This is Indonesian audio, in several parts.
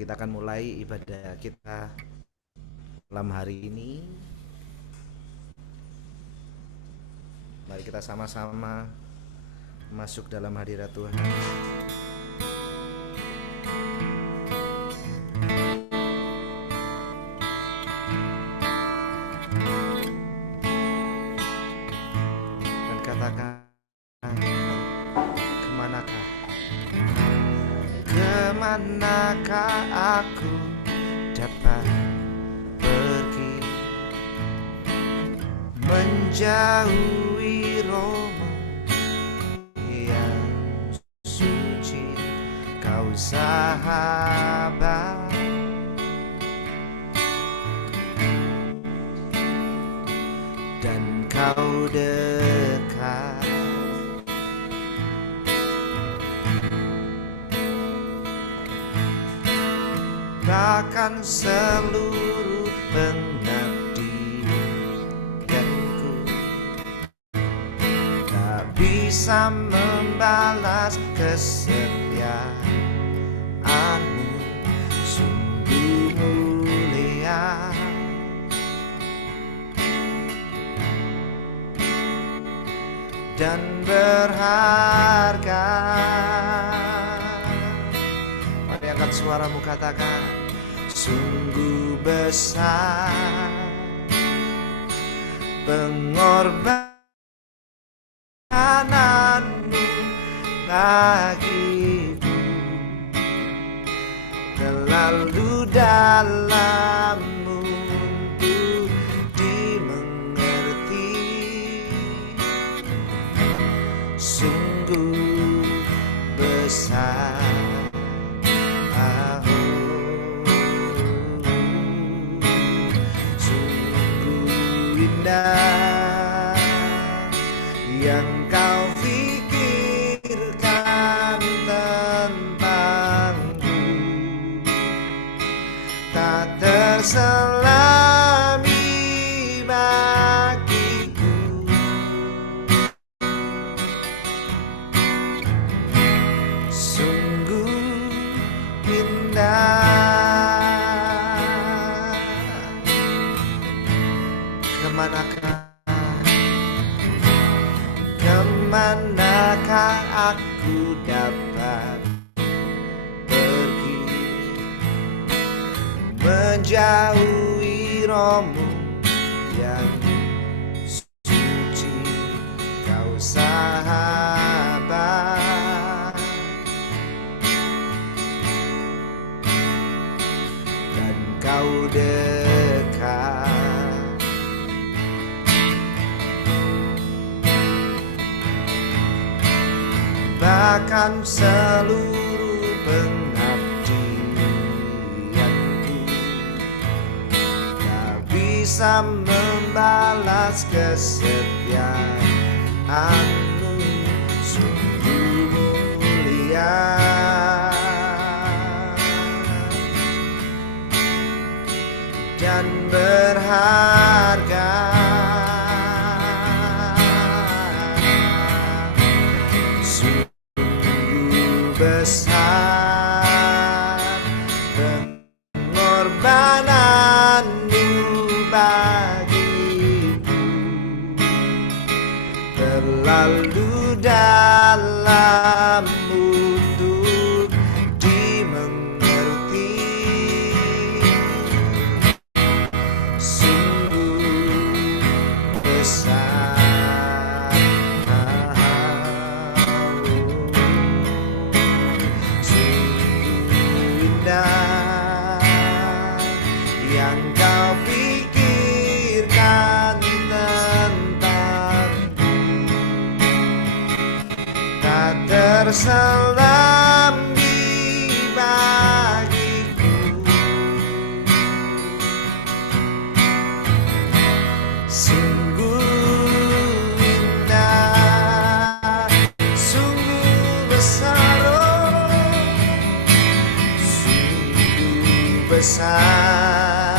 kita akan mulai ibadah kita malam hari ini. Mari kita sama-sama masuk dalam hadirat Tuhan. Dan katakan, kemanakah aku dapat pergi menjauhi Romo yang suci, kau sahabat dan kau dekat. Bahkan seluruh pengabdianku tak bisa membalas kesetiaanmu, sungguh mulia dan berharga. Mari angkat suaramu, katakan, sungguh besar pengorbananmu bagiku, terlalu dalam untuk dimengerti, sungguh besar. Yang kau pikirkan tentangku tak terselami bagiku, sungguh indah. Kemanakah aku dapat pergi menjauhi Romo yang suci, kau sahabat dan kau dekat. Bahkan seluruh pengabdianku tak bisa membalas kesetiaanmu, sungguh mulia dan berharga. Besar pengorbananmu bagiku, terlalu dalam untuk dimengerti, sungguh besar. Yang kau pikirkan tentangku tak terselami bagiku, sungguh indah, sungguh besar, besar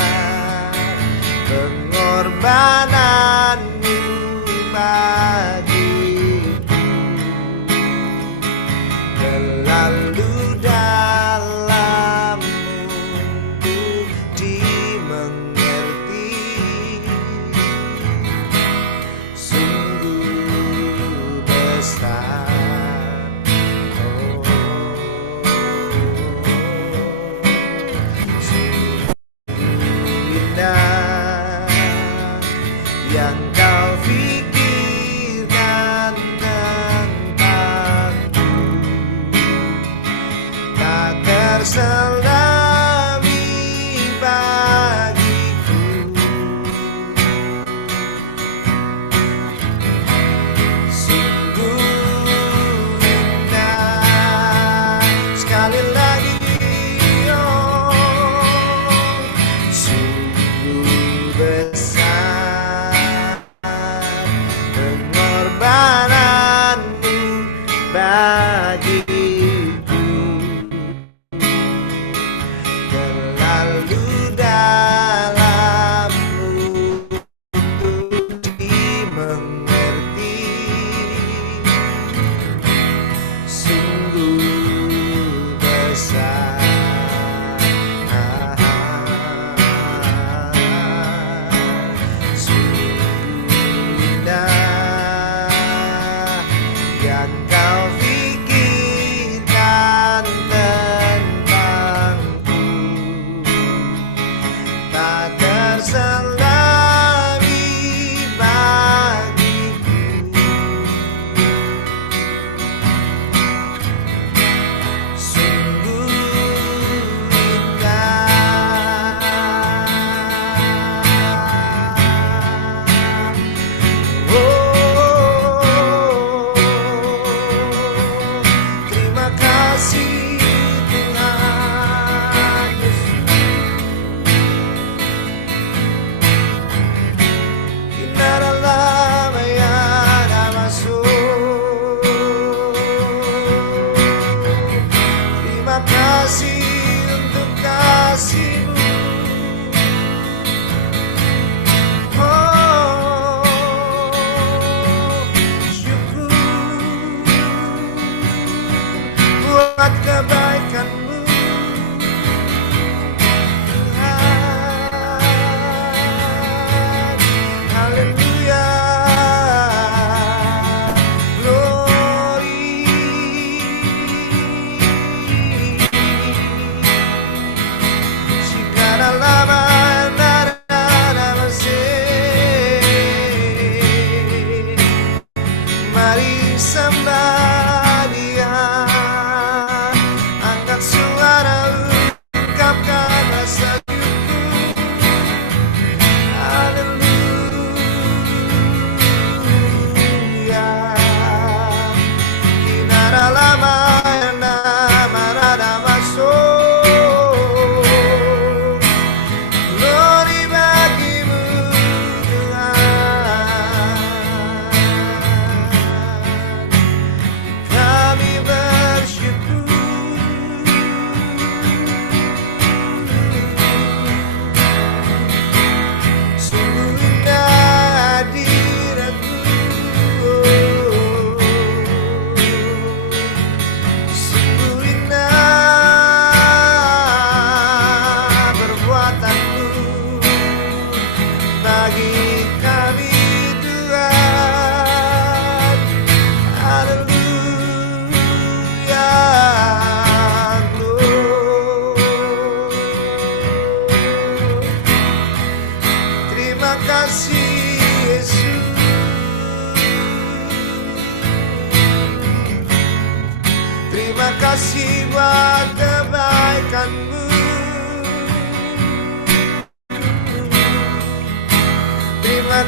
pengorbananmu bagiku, terlalu dalam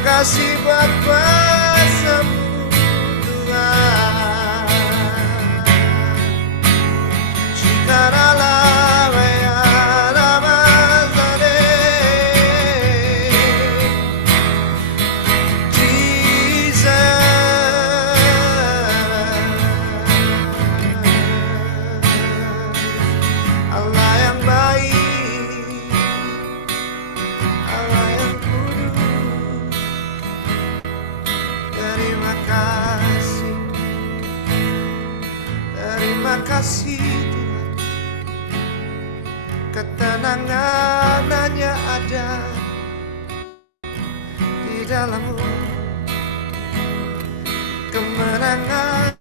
kasih buat kuasa-Mu Tuhan. Shikarala wayana mazare Jesus. Allah yang baik, Allah yang kudus. Terima kasih, terima kasih Tuhan. Ketenangan hanya ada di dalam-Mu, kemenangan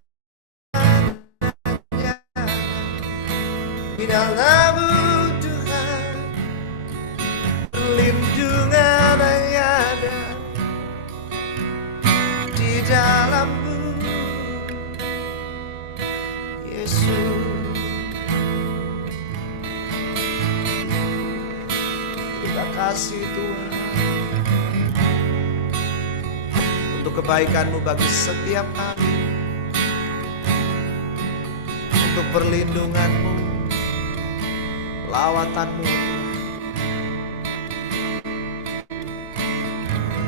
hanya di dalam-Mu Tuhan, perlindungan hanya ada di dalam-Mu Yesus. Terima kasih Tuhan untuk kebaikan-Mu bagi setiap kami, untuk perlindungan-Mu, lawatan-Mu,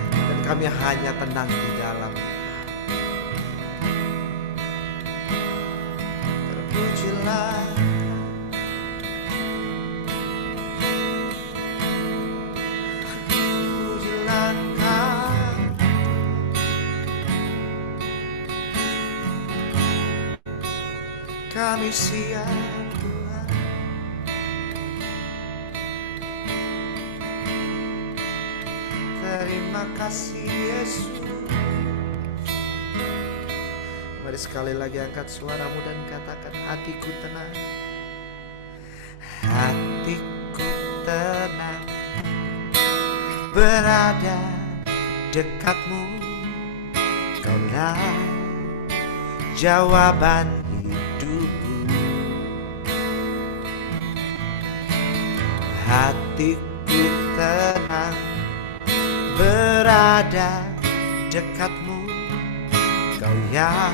dan kami hanya tenang di dalam. Terpujilah kami siap Tuhan. Terima kasih Yesus. Mari sekali lagi angkat suaramu dan katakan, hatiku tenang, hatiku tenang, berada dekat-Mu. Kaulah jawaban hidupku. Hatiku tenang, berada dekat-Mu. Kau yang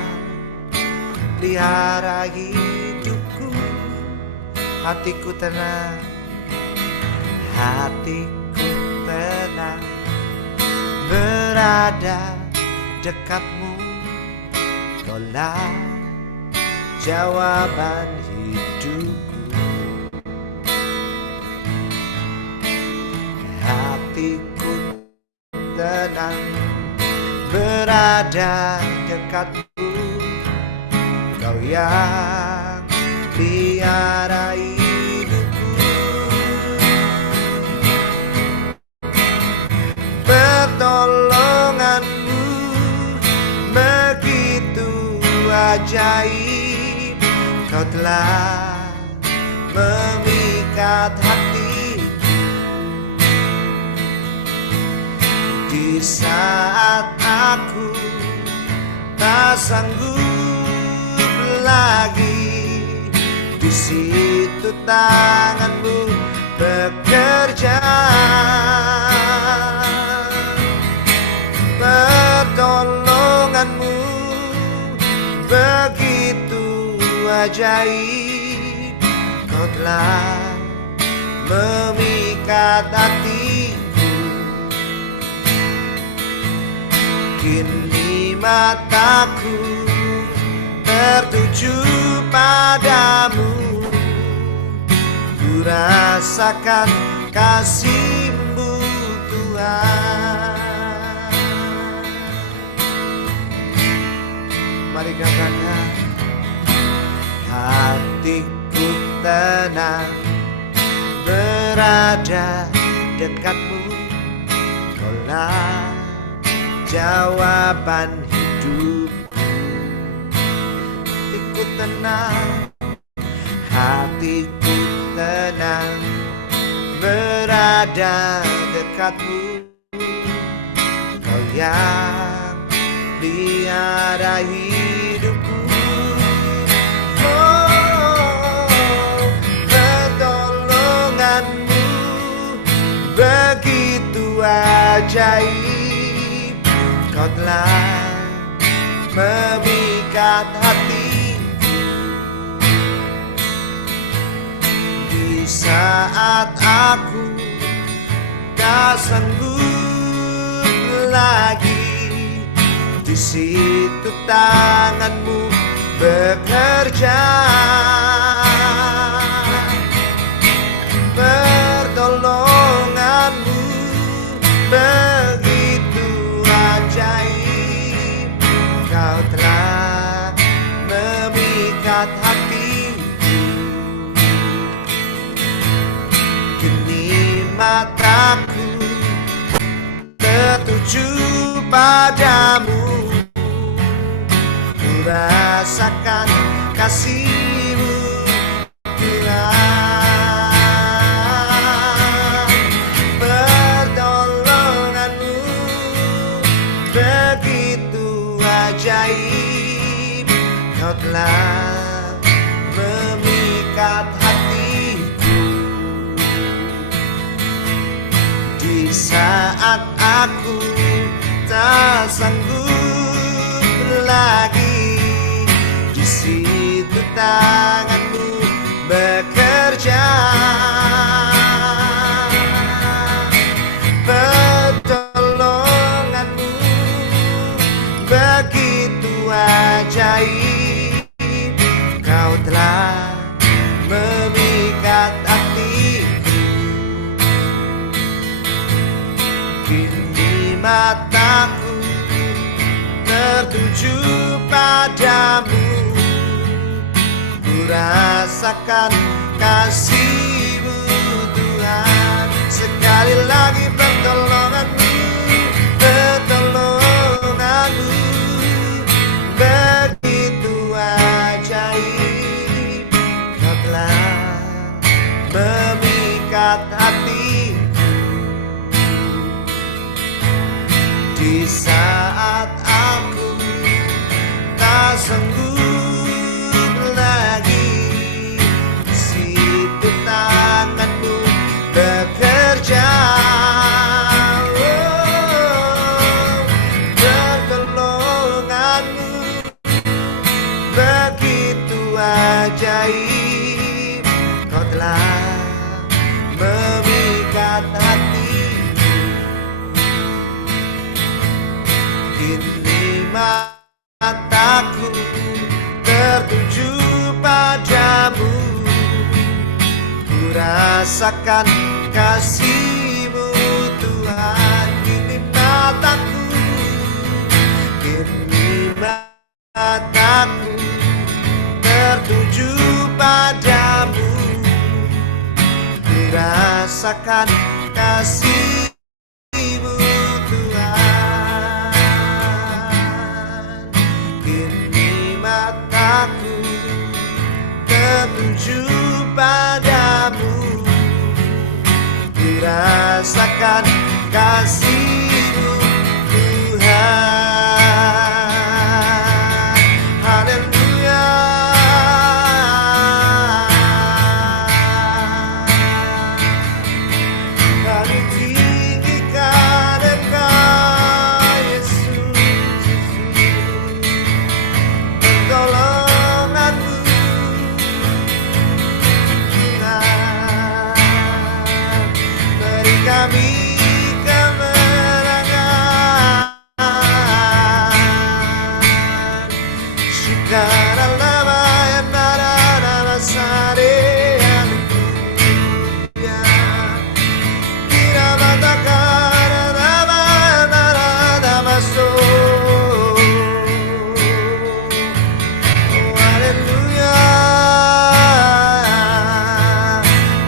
pelihara hidupku. Hatiku tenang, hatiku tenang, berada dekat-Mu. Kaulah jawaban hidupku. Hatiku tenang, berada dekat-Mu. Kau yang pelihara hidupku. Pertolongan-Mu begitu ajaib. Kau telah memikat hatiku di saat aku tak sanggup lagi. Di situ tangan-Mu bekerja. Pertolongan-Mu begitu ajaib. Kau telah memikat hatiku. Kini mataku tertuju padamu. Ku rasakan kasih-Mu Tuhan. Mari katakan, hatiku tenang, berada dekat-Mu. Kaulah jawaban hidupku. Hatiku tenang, hatiku tenang, berada dekat-Mu. Kau yang pelihara hidupku. Oh, pertolongan-Mu begitu ajaib. Kau telah memikat hati di saat aku tak sanggup lagi. Di situ tanganmu bekerja, pertolonganmu begitu ajaib. Kau telah memikat hatiku, kini mataku tertuju padamu. Ku rasakan kasih-Mu Tuhan, pertolongan-Mu begitu ajaib. Kau telah memikat hatiku di saat aku tak sanggup lagi. Di situ tangan-Mu bekerja, pertolongan-Mu begitu ajaib. Kau telah memikat hatiku, kini mataku tertuju padamu. Ku rasakan kasih-Mu Tuhan. Sekali lagi pertolongan-Mu, pertolongan-Mu begitu ajaib. Kau telah memikat hatiku di saat aku tak sanggup lagi. Di situ tangan-Mu bekerja, pertolongan-Mu begitu ajaib. Kau telah memikat hatiku, kini mataku tertuju padamu. Ku rasakan kasih-Mu Tuhan. Kini mataku tertuju padamu. Ku rasakan kasih-Mu Tuhan. Kini mataku tertuju padamu. Ku rasakan kasih-Mu Tuhan. Haleluya. Kami tinggikan Engkau Yesus, pertolongan-Mu Tuhan. Beri kami kemenangan. Shikara lama enara nama sare. Haleluya. Kira matakara nama enara nama so. Oh, haleluya.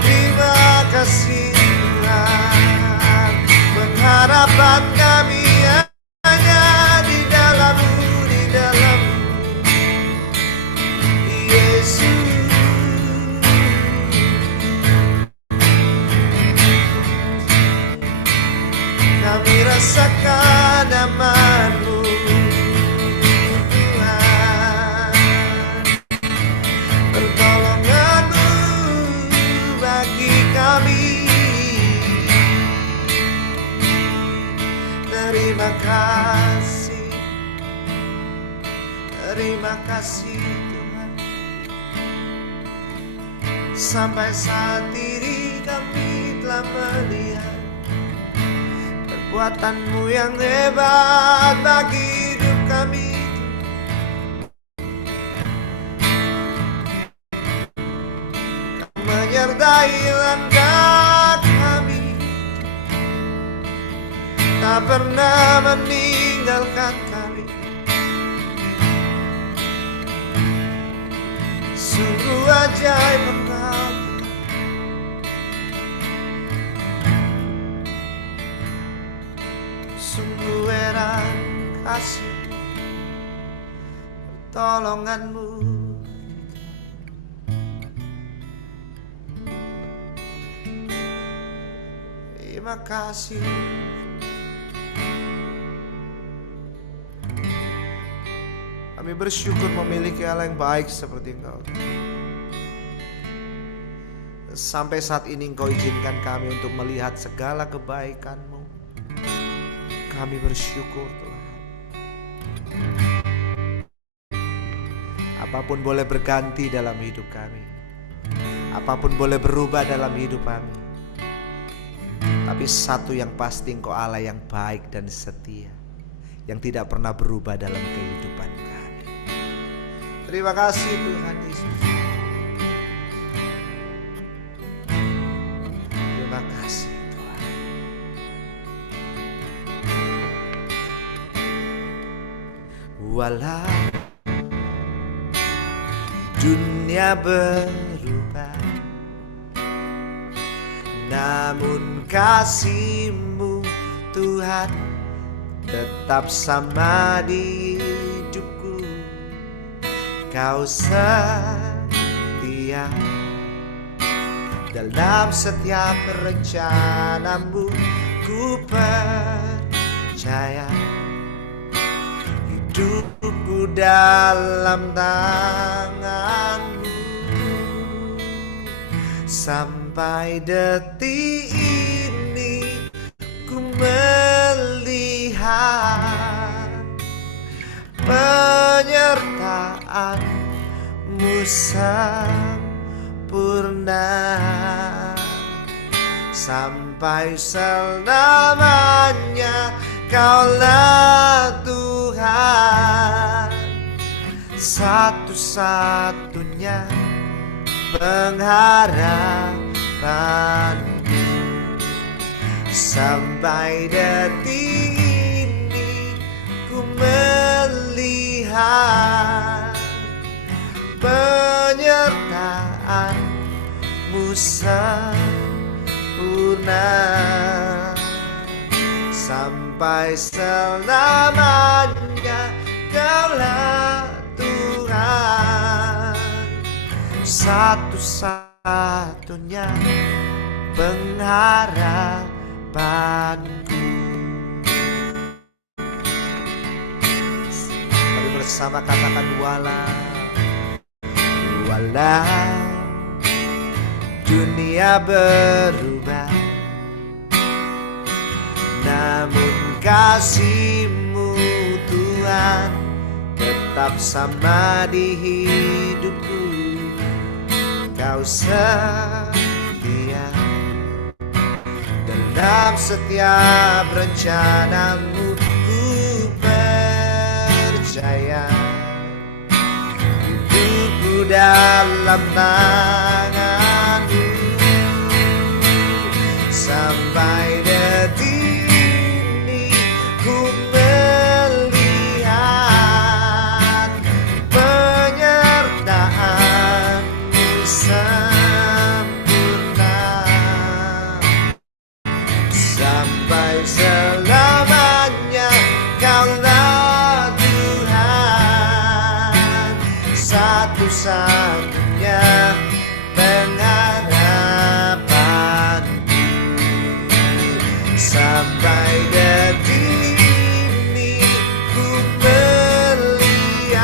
Terima kasih Tuhan. Pengharapan kami hanya di dalam-Mu, di dalam-Mu Yesus. Kami rasakan aman-Mu Tuhan, pertolongan-Mu bagi kami. Terima kasih Terima kasih Tuhan. Sampai saat ini kami telah melihat perbuatan-Mu yang hebat bagi hidup kami. Kau menyertai langkah kami, tak pernah meninggalkan kami. Sungguh ajaib Engkau, sungguh erat kasih pertolongan-Mu. Terima kasih. Kami bersyukur memiliki Allah yang baik seperti Engkau. Sampai saat ini Engkau izinkan kami untuk melihat segala kebaikan-Mu. Kami bersyukur Tuhan. Apapun boleh berganti dalam hidup kami, apapun boleh berubah dalam hidup kami, tapi satu yang pasti Engkau Allah yang baik dan setia, yang tidak pernah berubah dalam kehidupan kami. Terima kasih Tuhan Yesus. Terima kasih Tuhan. Walau dunia berubah, namun kasih-Mu Tuhan tetap sama di hidupku. Kau setia dalam setiap rencana-Mu. Ku percaya hidupku dalam tangan-Mu. Sampai detik ini ku melihat penyertaan-Mu sempurna. Sampai selamanya Kaulah Tuhan, satu-satunya pengharapanku. Sampai detik ini ku melihat penyertaan-Mu sempurna. Sampai selamanya Kaulah Tuhan, satu-satunya pengharapanku. Mari bersama katakan walau dunia berubah, namun kasih-Mu Tuhan tetap sama di hidupku. Kau setia dalam setiap rencana-Mu. Ku percaya hidupku dalam tangan-Mu. Sampai detik ini ku melihat penyertaan-Mu sempurna. Sampai selamanya Kaulah Tuhan, satu-satunya pengharapanku. Sampai detik ini ku melihat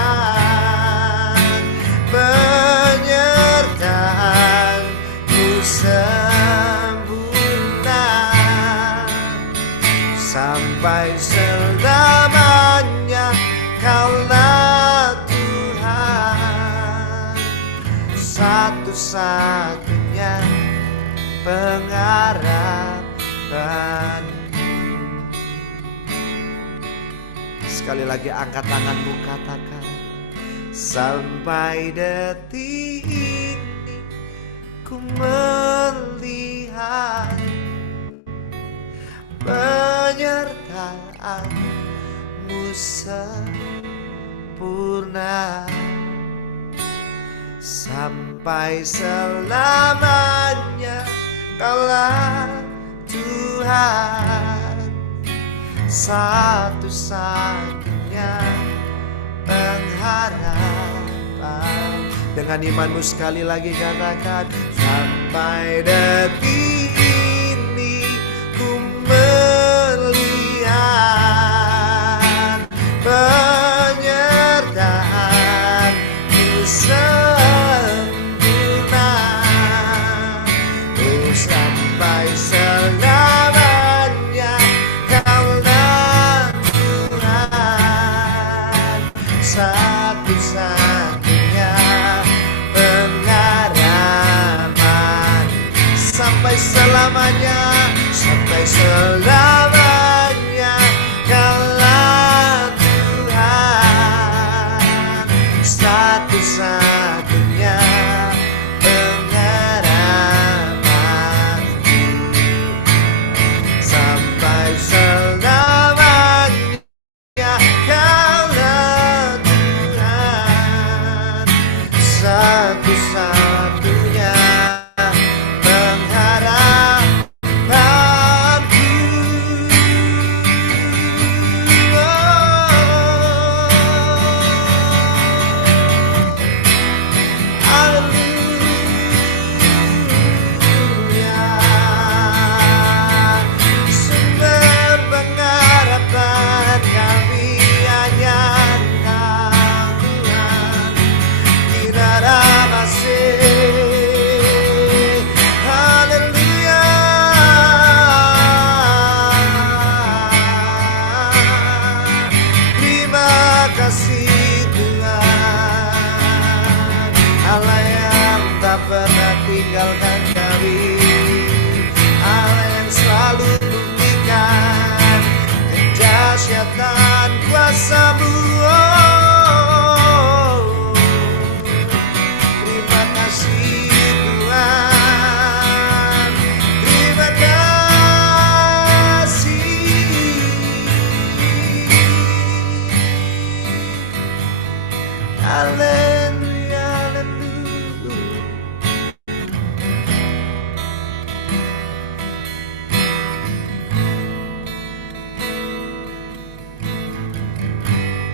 penyertaan-Mu sempurna. harapan. Sekali lagi angkat tanganmu, katakan, sampai detik ini ku melihat penyertaanmu sempurna, sampai selamanya Kaulah Tuhan, satu-satunya pengharapan. Dengan imanmu sekali lagi katakan, sampai detik ini ku melihat penyertaan-Mu sempurna, oh sampai selamanya Kaulah Tuhan, satu-satunya pengharapan. Sampai selamanya, sampai selamanya Kaulah Tuhan, satu-satunya pengharapanku. Sampai selamanya Kaulah Tuhan, satu-satunya pengharapanku. Haleluya, sumber pengharapan kami hanya Engkau Tuhan, Kirara masih. Haleluya, terima kasih Tuhan, Allah yang tak pernah tinggalkan kami, Allah yang selalu buktikan kedahsyatan kuasa-Mu. Terima kasih Tuhan, terima kasih. Haleluya, haleluya.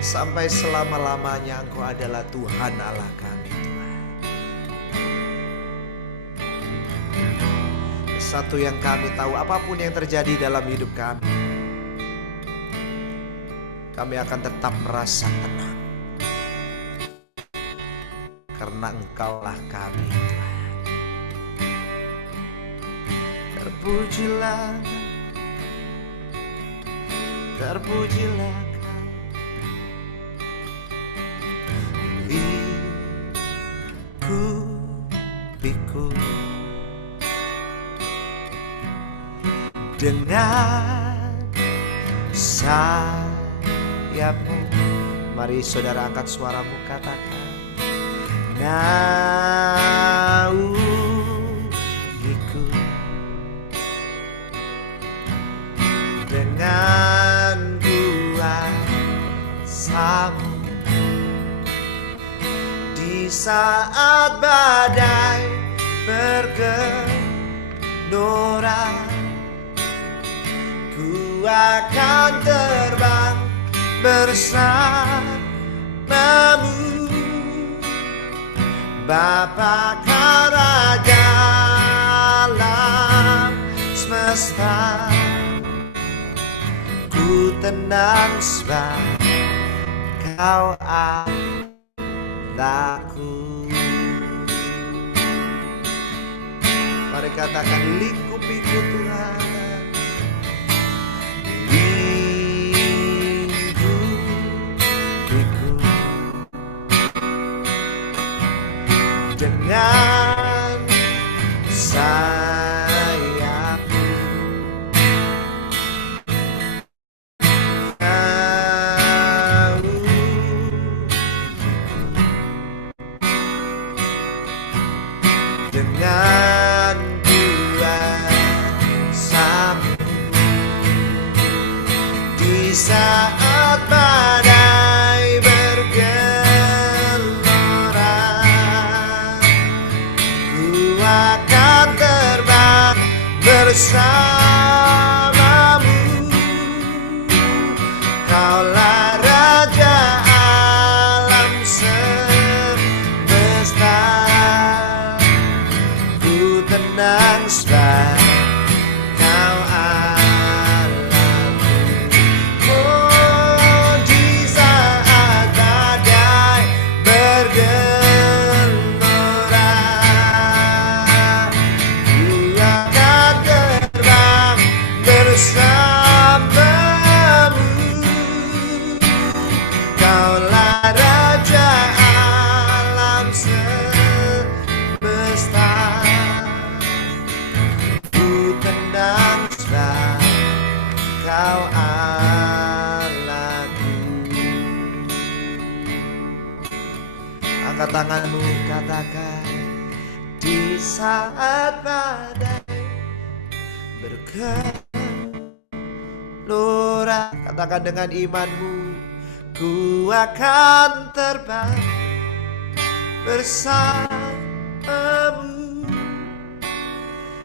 Sampai selama-lamanya Engkau adalah Tuhan Allah kami, Tuhan. Satu yang kami tahu, apapun yang terjadi dalam hidup kami akan tetap merasa tenang, karena Engkaulah kami, Tuhan. Terpujilah, terpujilah Kau, pikul dengan sayap-Mu. Mari saudara angkat suaramu, katakan, naungiku dengan kuasa-Mu. Di saat badai bergelora, ku akan terbang bersama-Mu. Bapa Raja alam semesta, ku tenang sebab Kau Allahku. Mari katakan, lingkupiku Tuhan, lingkupiku dengan sayap saat badai bergelora, ku akan terbang bersamamu. Kaulah Raja alam semesta, ku tenang sebab Kau Allahku. Oh, di saat badai bergelora, ku akan terbang bersamamu. Kaulah Raja alam semesta, ku tenang sebab Kau Allahku. Angkat tanganmu, katakan, di saat badai bergelora. Katakan dengan imanmu, ku akan terbang bersamamu.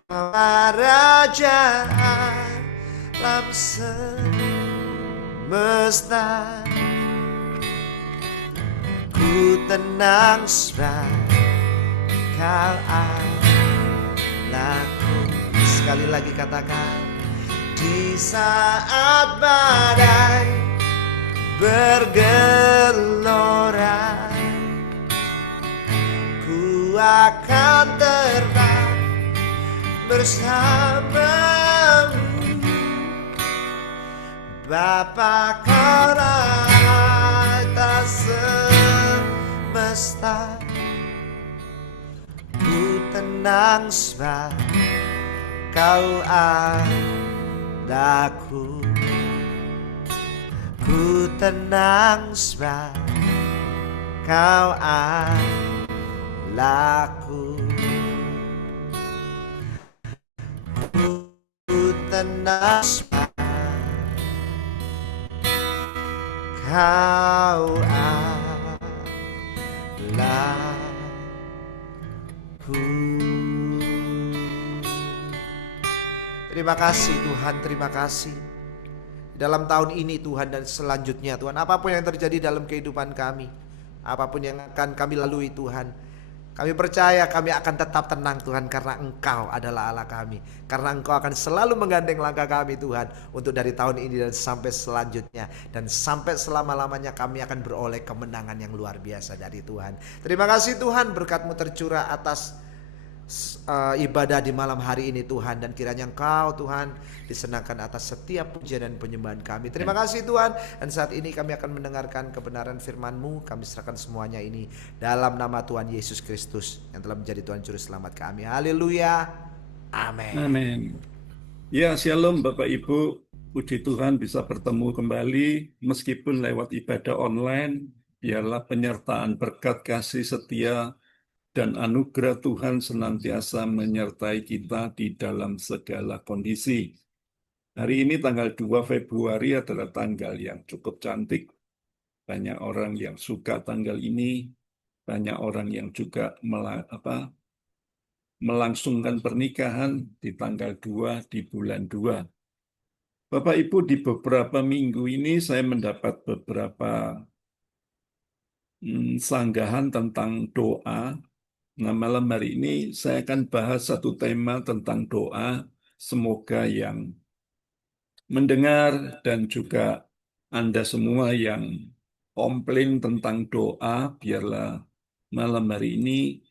Kaulah Raja alam semesta, ku tenang sebab Kau Allahku. Sekali lagi katakan, di saat badai bergelora, ku akan terbang bersamamu. Bapa Kau atas semesta, ku tenang sebab Kau Allahku. Ku tenang sebab Kau Allahku. Ku tenang sebab Kau Allahku. Terima kasih Tuhan, terima kasih. Dalam tahun ini Tuhan dan selanjutnya Tuhan, apapun yang terjadi dalam kehidupan kami, apapun yang akan kami lalui Tuhan, kami percaya kami akan tetap tenang Tuhan, karena Engkau adalah Allah kami. Karena Engkau akan selalu menggandeng langkah kami Tuhan, untuk dari tahun ini dan sampai selanjutnya. Dan sampai selama-lamanya kami akan beroleh kemenangan yang luar biasa dari Tuhan. Terima kasih Tuhan, berkat-Mu tercurah atas ibadah di malam hari ini Tuhan. Dan kiranya Engkau Tuhan disenangkan atas setiap pujian dan penyembahan kami. Terima kasih Tuhan. Dan saat ini kami akan mendengarkan kebenaran firman-Mu. Kami serahkan semuanya ini dalam nama Tuhan Yesus Kristus, yang telah menjadi Tuhan Juru Selamat kami. Haleluya. Amin. Amin. Ya, shalom Bapak Ibu. Puji Tuhan bisa bertemu kembali meskipun lewat ibadah online. Biarlah penyertaan berkat kasih setia dan anugerah Tuhan senantiasa menyertai kita di dalam segala kondisi. Hari ini tanggal 2 Februari adalah tanggal yang cukup cantik. Banyak orang yang suka tanggal ini, banyak orang yang juga melangsungkan pernikahan di tanggal 2 di bulan 2. Bapak Ibu, di beberapa minggu ini saya mendapat beberapa sanggahan tentang doa. Nah, malam hari ini saya akan bahas satu tema tentang doa. Semoga yang mendengar dan juga Anda semua yang komplain tentang doa, biarlah malam hari ini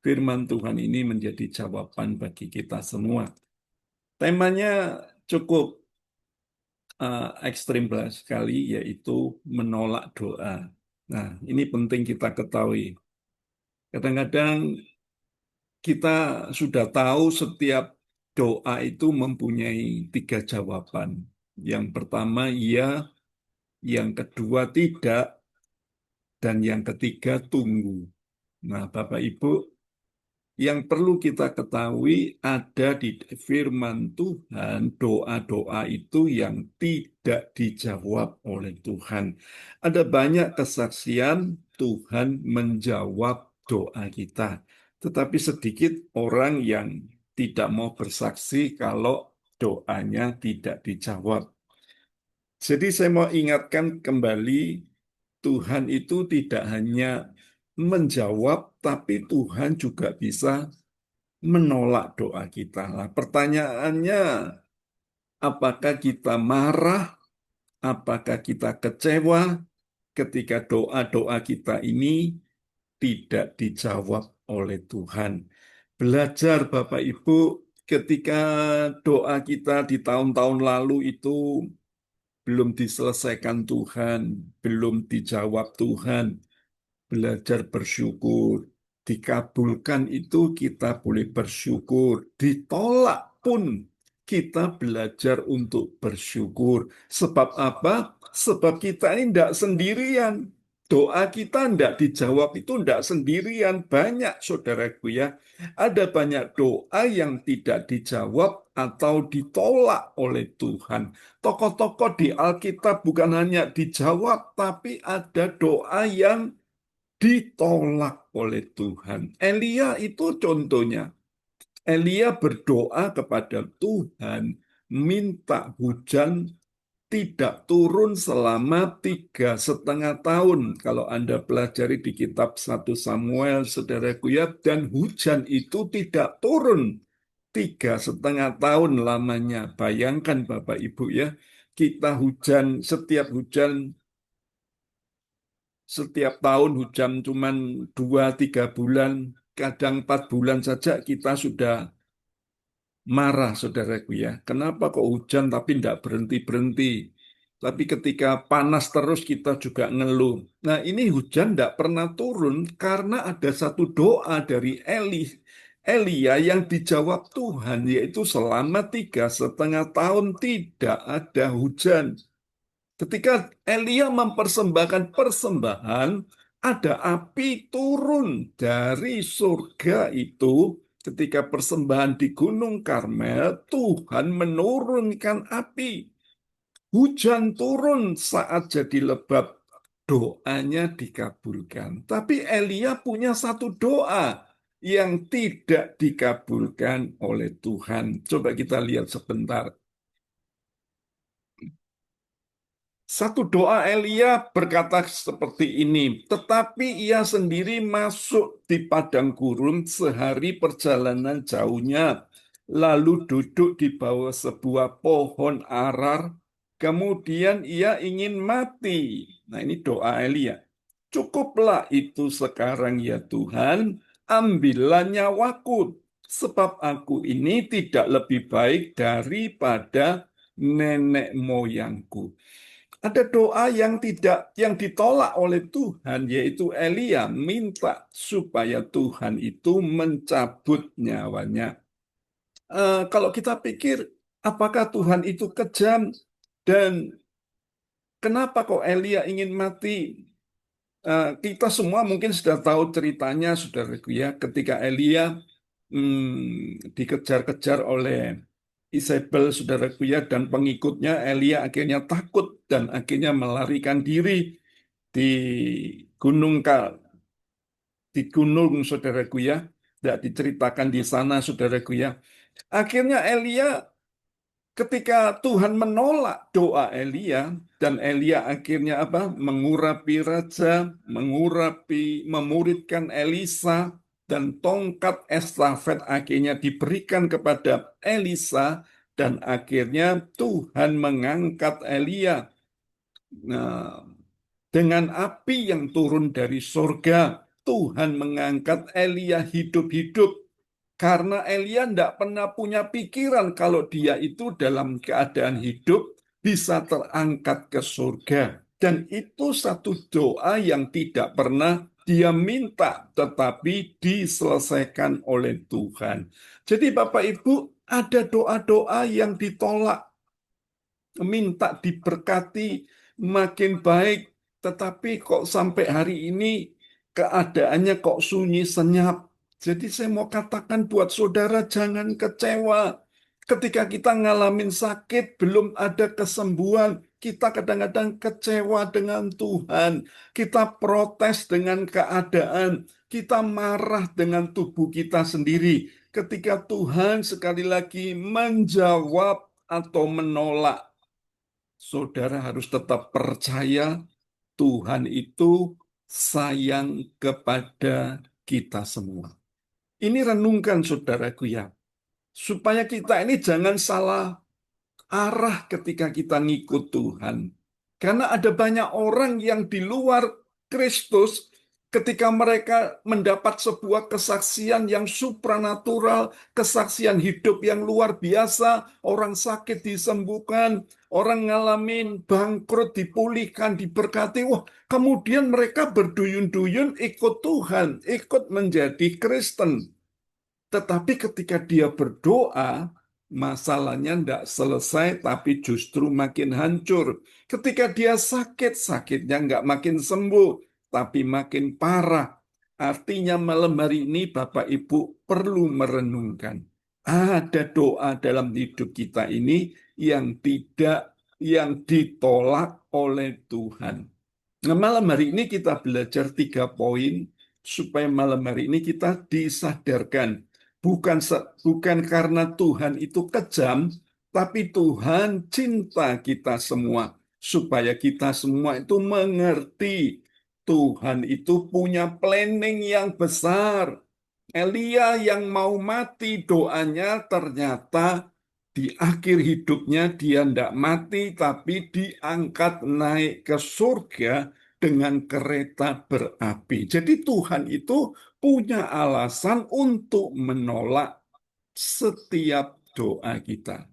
firman Tuhan ini menjadi jawaban bagi kita semua. Temanya cukup ekstrim sekali, yaitu menolak doa. Nah, ini penting kita ketahui. Kadang-kadang kita sudah tahu setiap doa itu mempunyai 3 jawaban. Yang pertama iya, yang kedua tidak, dan yang ketiga tunggu. Nah, Bapak Ibu, Yang perlu kita ketahui ada di firman Tuhan, doa-doa itu yang tidak dijawab oleh Tuhan. Ada banyak kesaksian Tuhan menjawab doa kita, tetapi sedikit orang yang tidak mau bersaksi kalau doanya tidak dijawab. Jadi saya mau ingatkan kembali, Tuhan itu tidak hanya menjawab, tapi Tuhan juga bisa menolak doa kita. Nah, pertanyaannya, apakah kita marah, apakah kita kecewa ketika doa-doa kita ini tidak dijawab oleh Tuhan? Belajar Bapak Ibu, ketika doa kita di tahun-tahun lalu itu belum diselesaikan Tuhan, belum dijawab Tuhan, belajar bersyukur. Dikabulkan itu kita boleh bersyukur. Ditolak pun kita belajar untuk bersyukur. Sebab apa? Sebab kita ini tidak sendirian. Doa kita tidak dijawab itu tidak sendirian. Banyak saudaraku ya. Ada banyak doa yang tidak dijawab atau ditolak oleh Tuhan. Tokoh-tokoh di Alkitab bukan hanya dijawab, tapi ada doa yang ditolak oleh Tuhan. Elia itu contohnya. Elia berdoa kepada Tuhan, minta hujan tidak turun selama 3,5 tahun. Kalau Anda pelajari di kitab 1 Samuel, saudaraku ya, dan hujan itu tidak turun 3,5 tahun lamanya. Bayangkan Bapak Ibu ya, kita setiap hujan setiap tahun hujan cuman 2-3 bulan, kadang 4 bulan saja kita sudah marah, saudaraku ya. Kenapa kok hujan tapi tidak berhenti-berhenti? Tapi ketika panas terus kita juga ngeluh. Nah ini hujan tidak pernah turun karena ada satu doa dari Elia yang dijawab Tuhan, yaitu selama 3,5 tahun tidak ada hujan. Ketika Elia mempersembahkan persembahan, ada api turun dari surga itu. Ketika persembahan di Gunung Karmel, Tuhan menurunkan api. Hujan turun saat jadi lebat, doanya dikabulkan. Tapi Elia punya satu doa yang tidak dikabulkan oleh Tuhan. Coba kita lihat sebentar. Satu doa Elia berkata seperti ini, tetapi ia sendiri masuk di padang gurun sehari perjalanan jauhnya, lalu duduk di bawah sebuah pohon arar, kemudian ia ingin mati. Nah ini doa Elia. Cukuplah itu sekarang ya Tuhan, ambillah nyawaku, sebab aku ini tidak lebih baik daripada nenek moyangku. Ada doa yang ditolak oleh Tuhan, yaitu Elia minta supaya Tuhan itu mencabut nyawanya. Kalau kita pikir, apakah Tuhan itu kejam dan kenapa kok Elia ingin mati? Kita semua mungkin sudah tahu ceritanya, saudaraku ya, ketika Elia dikejar-kejar oleh Isabel, saudaraku ya, dan pengikutnya, Elia akhirnya takut dan akhirnya melarikan diri di gunung di gunung, saudaraku ya. Tidak diceritakan di sana, saudaraku ya. Akhirnya Elia, ketika Tuhan menolak doa Elia, dan Elia akhirnya apa? Mengurapi raja, memuridkan Elisa, dan tongkat estafet akhirnya diberikan kepada Elisa, dan akhirnya Tuhan mengangkat Elia. Nah, dengan api yang turun dari surga, Tuhan mengangkat Elia hidup-hidup. Karena Elia tidak pernah punya pikiran kalau dia itu dalam keadaan hidup bisa terangkat ke surga. Dan itu satu doa yang tidak pernah dia minta, tetapi diselesaikan oleh Tuhan. Jadi Bapak Ibu, ada doa-doa yang ditolak, minta diberkati makin baik, tetapi kok sampai hari ini keadaannya kok sunyi senyap. Jadi saya mau katakan buat saudara jangan kecewa. Ketika kita ngalamin sakit, belum ada kesembuhan, kita kadang-kadang kecewa dengan Tuhan. Kita protes dengan keadaan. Kita marah dengan tubuh kita sendiri. Ketika Tuhan sekali lagi menjawab atau menolak, saudara harus tetap percaya Tuhan itu sayang kepada kita semua. Ini renungkan saudaraku ya, supaya kita ini jangan salah arah ketika kita ngikut Tuhan. Karena ada banyak orang yang di luar Kristus ketika mereka mendapat sebuah kesaksian yang supranatural, kesaksian hidup yang luar biasa, orang sakit disembuhkan, orang ngalamin bangkrut dipulihkan, diberkati. Wah, kemudian mereka berduyun-duyun ikut Tuhan, ikut menjadi Kristen. Tetapi ketika dia berdoa, masalahnya tidak selesai, tapi justru makin hancur. Ketika dia sakit, sakitnya nggak makin sembuh, tapi makin parah. Artinya malam hari ini Bapak Ibu perlu merenungkan. Ada doa dalam hidup kita ini yang ditolak oleh Tuhan. Nah, malam hari ini kita belajar 3 poin supaya malam hari ini kita disadarkan. Bukan karena Tuhan itu kejam, tapi Tuhan cinta kita semua. Supaya kita semua itu mengerti Tuhan itu punya planning yang besar. Elia yang mau mati doanya ternyata di akhir hidupnya dia tidak mati tapi diangkat naik ke surga dengan kereta berapi. Jadi Tuhan itu punya alasan untuk menolak setiap doa kita.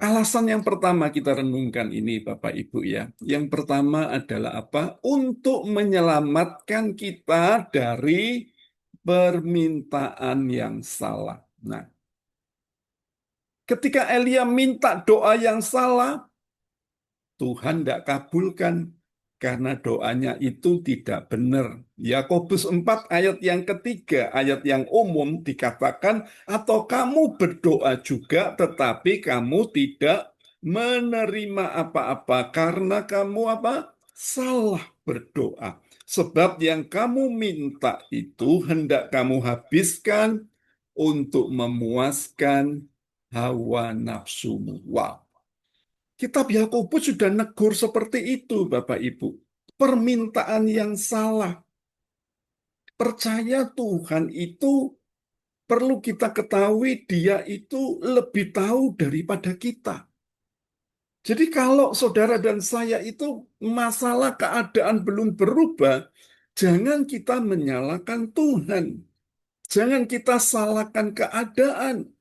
Alasan yang pertama kita renungkan ini Bapak Ibu ya. Yang pertama adalah apa? Untuk menyelamatkan kita dari permintaan yang salah. Nah, ketika Elia minta doa yang salah, Tuhan tidak kabulkan karena doanya itu tidak benar. Yakobus 4 ayat yang ketiga, ayat yang umum dikatakan, atau kamu berdoa juga tetapi kamu tidak menerima apa-apa karena kamu apa? Salah berdoa. Sebab yang kamu minta itu hendak kamu habiskan untuk memuaskan hawa nafsumu. Wow. Kitab Yakobus sudah negur seperti itu, Bapak Ibu. Permintaan yang salah. Percaya Tuhan itu perlu kita ketahui dia itu lebih tahu daripada kita. Jadi kalau saudara dan saya itu masalah keadaan belum berubah, jangan kita menyalahkan Tuhan. Jangan kita salahkan keadaan.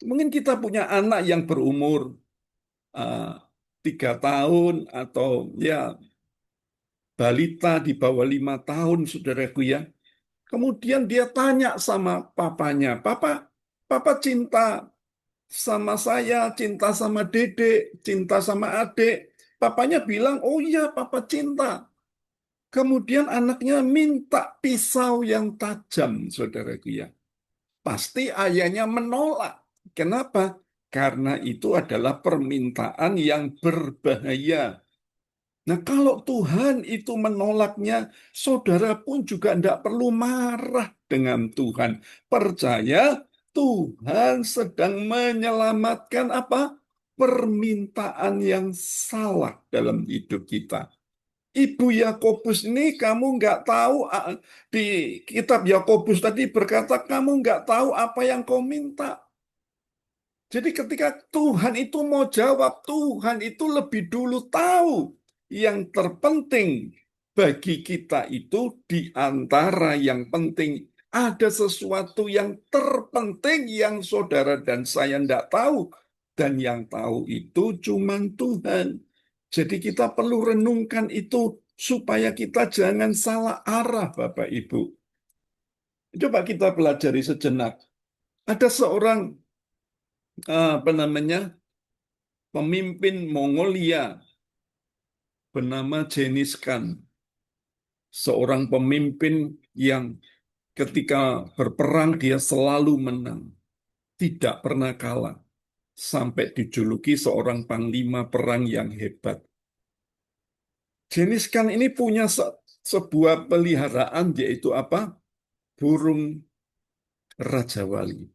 Mungkin kita punya anak yang berumur uh, 3 tahun atau ya balita di bawah 5 tahun, saudaraku ya. Kemudian dia tanya sama papanya, Papa cinta sama saya, cinta sama dedek, cinta sama adik. Papanya bilang, oh iya Papa cinta. Kemudian anaknya minta pisau yang tajam, saudaraku ya. Pasti ayahnya menolak. Kenapa? Karena itu adalah permintaan yang berbahaya. Nah, kalau Tuhan itu menolaknya, saudara pun juga tidak perlu marah dengan Tuhan. Percaya Tuhan sedang menyelamatkan apa? Permintaan yang salah dalam hidup kita. Ibu Yakobus ini kamu nggak tahu di kitab Yakobus tadi berkata kamu nggak tahu apa yang kau minta. Jadi ketika Tuhan itu mau jawab, Tuhan itu lebih dulu tahu yang terpenting bagi kita itu di antara yang penting. Ada sesuatu yang terpenting yang saudara dan saya tidak tahu. Dan yang tahu itu cuma Tuhan. Jadi kita perlu renungkan itu supaya kita jangan salah arah Bapak Ibu. Coba kita pelajari sejenak. Ada seorang apa namanya pemimpin Mongolia bernama Genghis Khan, seorang pemimpin yang ketika berperang dia selalu menang, tidak pernah kalah, sampai dijuluki seorang panglima perang yang hebat. Jenis Khan ini punya sebuah peliharaan, yaitu apa? Burung Raja Wali.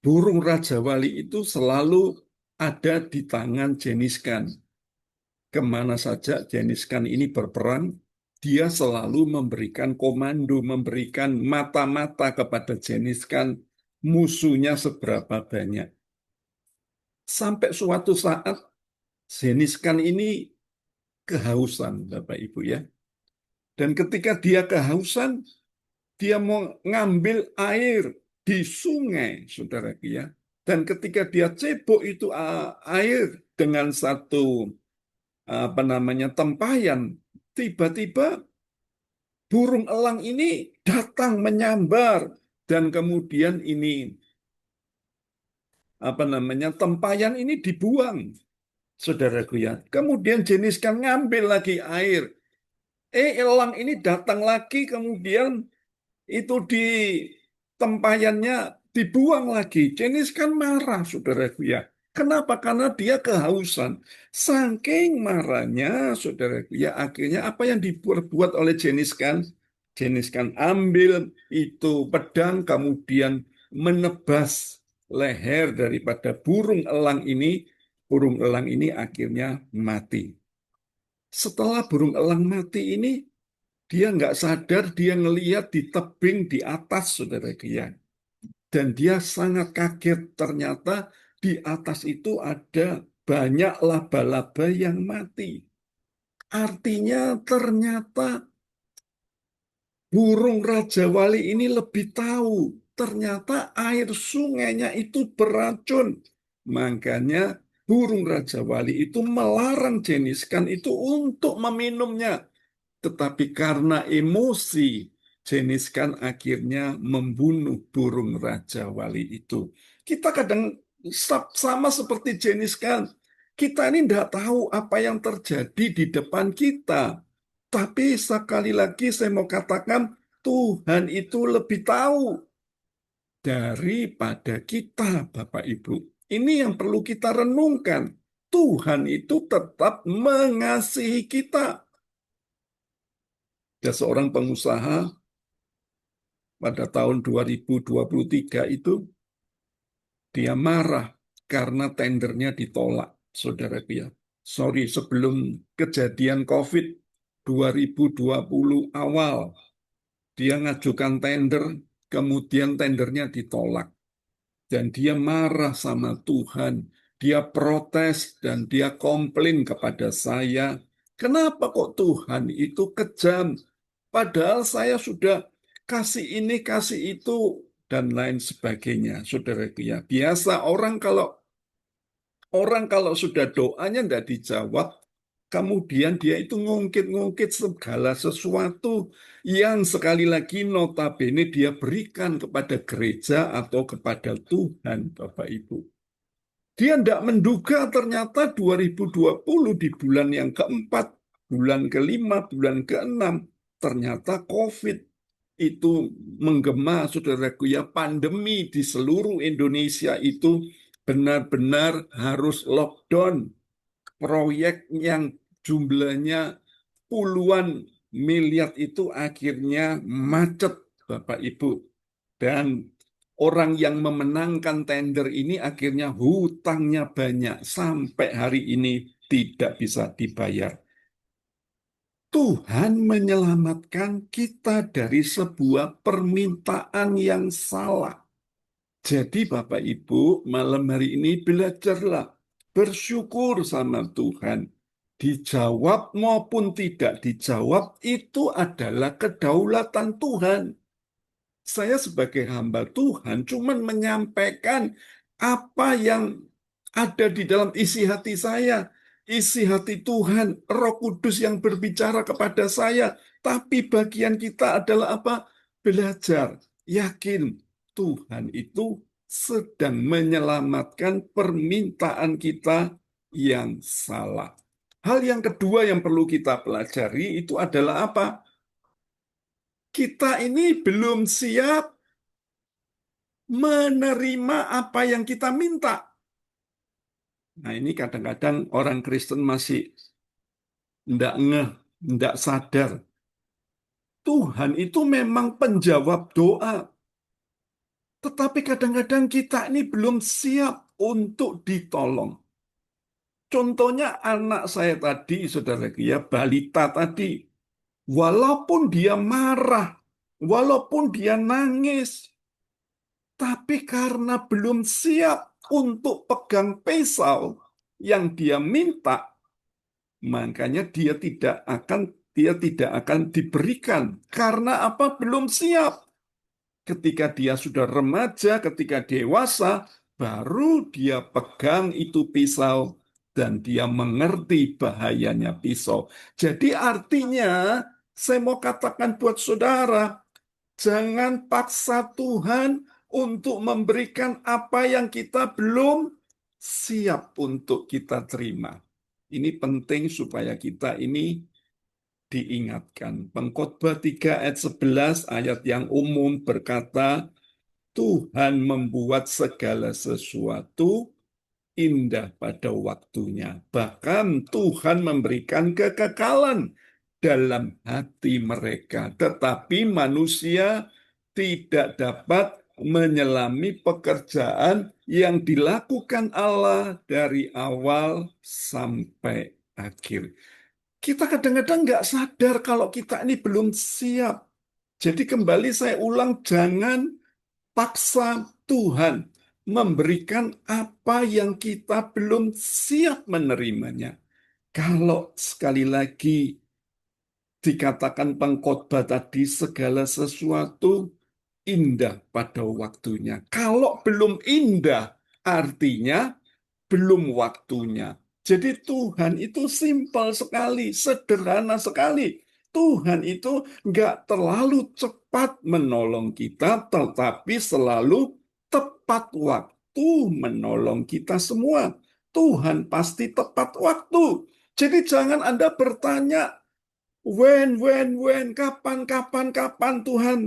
Burung Raja Wali itu selalu ada di tangan Jenis Khan. Kemana saja Jenis Khan ini berperang, dia selalu memberikan komando, memberikan mata-mata kepada Jenis Khan, musuhnya seberapa banyak. Sampai suatu saat, Jenis Khan ini kehausan, Bapak Ibu ya. Dan ketika dia kehausan, dia mau ngambil air di sungai, saudara ya. Dan ketika dia cebok itu air dengan satu apa namanya tempayan, tiba-tiba burung elang ini datang menyambar dan kemudian ini apa namanya tempayan ini dibuang, saudaraku ya. Kemudian Jenis Khan ngambil lagi air. Elang ini datang lagi, kemudian itu di tempayannya dibuang lagi. Jenis kan marah, saudaraku ya. Kenapa? Karena dia kehausan. Saking marahnya, saudaraku ya, akhirnya apa yang dibuat oleh Jenis kan? Jenis kan ambil itu pedang, kemudian menebas leher daripada burung elang ini. Burung elang ini akhirnya mati. Setelah burung elang mati ini, dia nggak sadar, dia ngelihat di tebing di atas, saudara dia. Dan dia sangat kaget, ternyata di atas itu ada banyak laba-laba yang mati. Artinya ternyata burung Raja Wali ini lebih tahu. Ternyata air sungainya itu beracun. Makanya burung Raja Wali itu melarang jeniskan itu untuk meminumnya. Tetapi karena emosi, Jenis Khan akhirnya membunuh burung Raja Wali itu. Kita kadang sama seperti Jenis Khan. Kita ini tidak tahu apa yang terjadi di depan kita. Tapi sekali lagi saya mau katakan, Tuhan itu lebih tahu daripada kita, Bapak Ibu. Ini yang perlu kita renungkan. Tuhan itu tetap mengasihi kita. Ada seorang pengusaha pada tahun 2023 itu, dia marah karena tendernya ditolak, saudara ya. Sorry, sebelum kejadian COVID 2020 awal, dia ngajukan tender, kemudian tendernya ditolak. Dan dia marah sama Tuhan, dia protes dan dia komplain kepada saya, kenapa kok Tuhan itu kejam? Padahal saya sudah kasih ini, kasih itu, dan lain sebagainya, saudaraku ya. Biasa orang kalau sudah doanya tidak dijawab, kemudian dia itu ngungkit-ngungkit segala sesuatu yang sekali lagi notabene dia berikan kepada gereja atau kepada Tuhan, Bapak Ibu. Dia tidak menduga ternyata 2020 di bulan yang keempat, bulan kelima, bulan keenam, ternyata COVID itu menggema, saudaraku ya, pandemi di seluruh Indonesia itu benar-benar harus lockdown. Proyek yang jumlahnya puluhan miliar itu akhirnya macet, Bapak Ibu. Dan orang yang memenangkan tender ini akhirnya hutangnya banyak sampai hari ini tidak bisa dibayar. Tuhan menyelamatkan kita dari sebuah permintaan yang salah. Jadi Bapak Ibu, malam hari ini belajarlah bersyukur sama Tuhan. Dijawab maupun tidak dijawab itu adalah kedaulatan Tuhan. Saya sebagai hamba Tuhan cuman menyampaikan apa yang ada di dalam isi hati saya. Isi hati Tuhan, Roh Kudus yang berbicara kepada saya. Tapi bagian kita adalah apa? Belajar, yakin Tuhan itu sedang menyelamatkan permintaan kita yang salah. Hal yang kedua yang perlu kita pelajari itu adalah apa? kita ini belum siap menerima apa yang kita minta. Nah, ini kadang-kadang orang Kristen masih tidak ngeh, tidak sadar. Tuhan itu memang penjawab doa. Tetapi kadang-kadang kita ini belum siap untuk ditolong. Contohnya anak saya tadi, saudara, ya, balita tadi. Walaupun dia marah, walaupun dia nangis, tapi karena belum siap untuk pegang pisau yang dia minta, makanya dia tidak akan diberikan. Karena apa? Belum siap. Ketika dia sudah remaja, ketika dewasa, baru dia pegang itu pisau dan dia mengerti bahayanya pisau. Jadi artinya, saya mau katakan buat saudara, jangan paksa Tuhan untuk memberikan apa yang kita belum siap untuk kita terima. Ini penting supaya kita ini diingatkan. Pengkhotbah 3 ayat 11 ayat yang umum berkata, Tuhan membuat segala sesuatu indah pada waktunya. Bahkan Tuhan memberikan kekekalan dalam hati mereka. Tetapi manusia tidak dapat menyelami pekerjaan yang dilakukan Allah dari awal sampai akhir. Kita kadang-kadang nggak sadar kalau kita ini belum siap. Jadi kembali saya ulang, jangan paksa Tuhan memberikan apa yang kita belum siap menerimanya. Kalau sekali lagi dikatakan pengkhotbah tadi, segala sesuatu indah pada waktunya. Kalau belum indah, artinya belum waktunya. Jadi Tuhan itu simpel sekali, sederhana sekali. Tuhan itu nggak terlalu cepat menolong kita, tetapi selalu tepat waktu menolong kita semua. Tuhan pasti tepat waktu. Jadi jangan Anda bertanya, when, kapan Tuhan?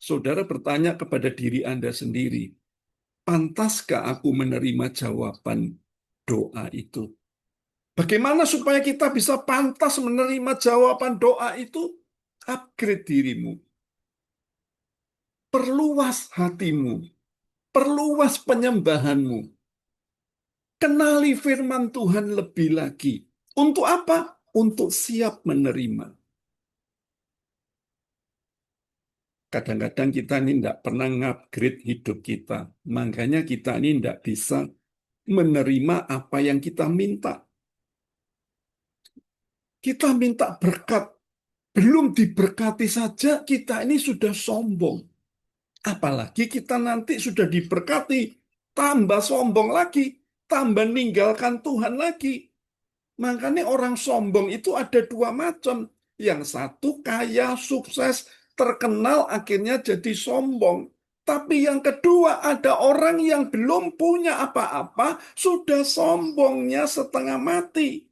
Saudara bertanya kepada diri Anda sendiri, pantaskah aku menerima jawaban doa itu? Bagaimana supaya kita bisa pantas menerima jawaban doa itu? Upgrade dirimu, perluas hatimu, perluas penyembahanmu, kenali firman Tuhan lebih lagi. Untuk apa? Untuk siap menerima. Kadang-kadang kita ini tidak pernah ngupgrade hidup kita. Makanya kita ini tidak bisa menerima apa yang kita minta. Kita minta berkat, belum diberkati saja kita ini sudah sombong. Apalagi kita nanti sudah diberkati, tambah sombong lagi, tambah ninggalkan Tuhan lagi. Makanya orang sombong itu ada dua macam. Yang satu kaya, sukses, terkenal, akhirnya jadi sombong. Tapi yang kedua ada orang yang belum punya apa-apa, sudah sombongnya setengah mati.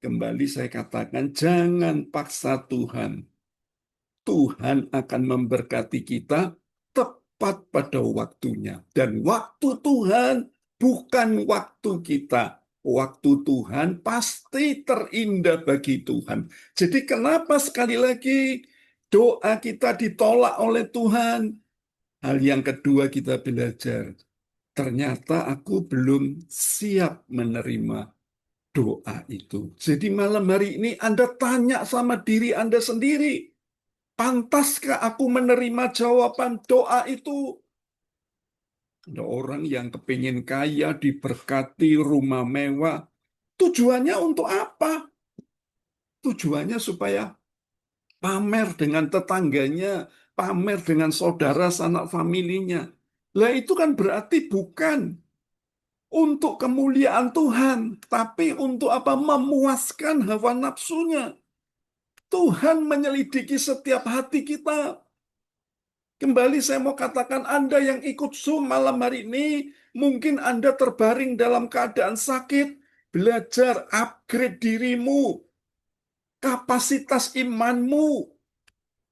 Kembali saya katakan, jangan paksa Tuhan. Tuhan akan memberkati kita tepat pada waktunya. Dan waktu Tuhan bukan waktu kita. Waktu Tuhan pasti terindah bagi Tuhan. Jadi kenapa sekali lagi doa kita ditolak oleh Tuhan? Hal yang kedua kita belajar. Ternyata aku belum siap menerima doa itu. Jadi malam hari ini Anda tanya sama diri Anda sendiri. Pantaskah aku menerima jawaban doa itu? Ada orang yang kepingin kaya, diberkati, rumah mewah. Tujuannya untuk apa? Tujuannya supaya pamer dengan tetangganya, pamer dengan saudara sanak familinya. Lah itu kan berarti bukan untuk kemuliaan Tuhan, tapi untuk apa? Memuaskan hawa nafsunya. Tuhan menyelidiki setiap hati kita. Kembali saya mau katakan Anda yang ikut Zoom malam hari ini, mungkin Anda terbaring dalam keadaan sakit, belajar upgrade dirimu. kapasitas imanmu,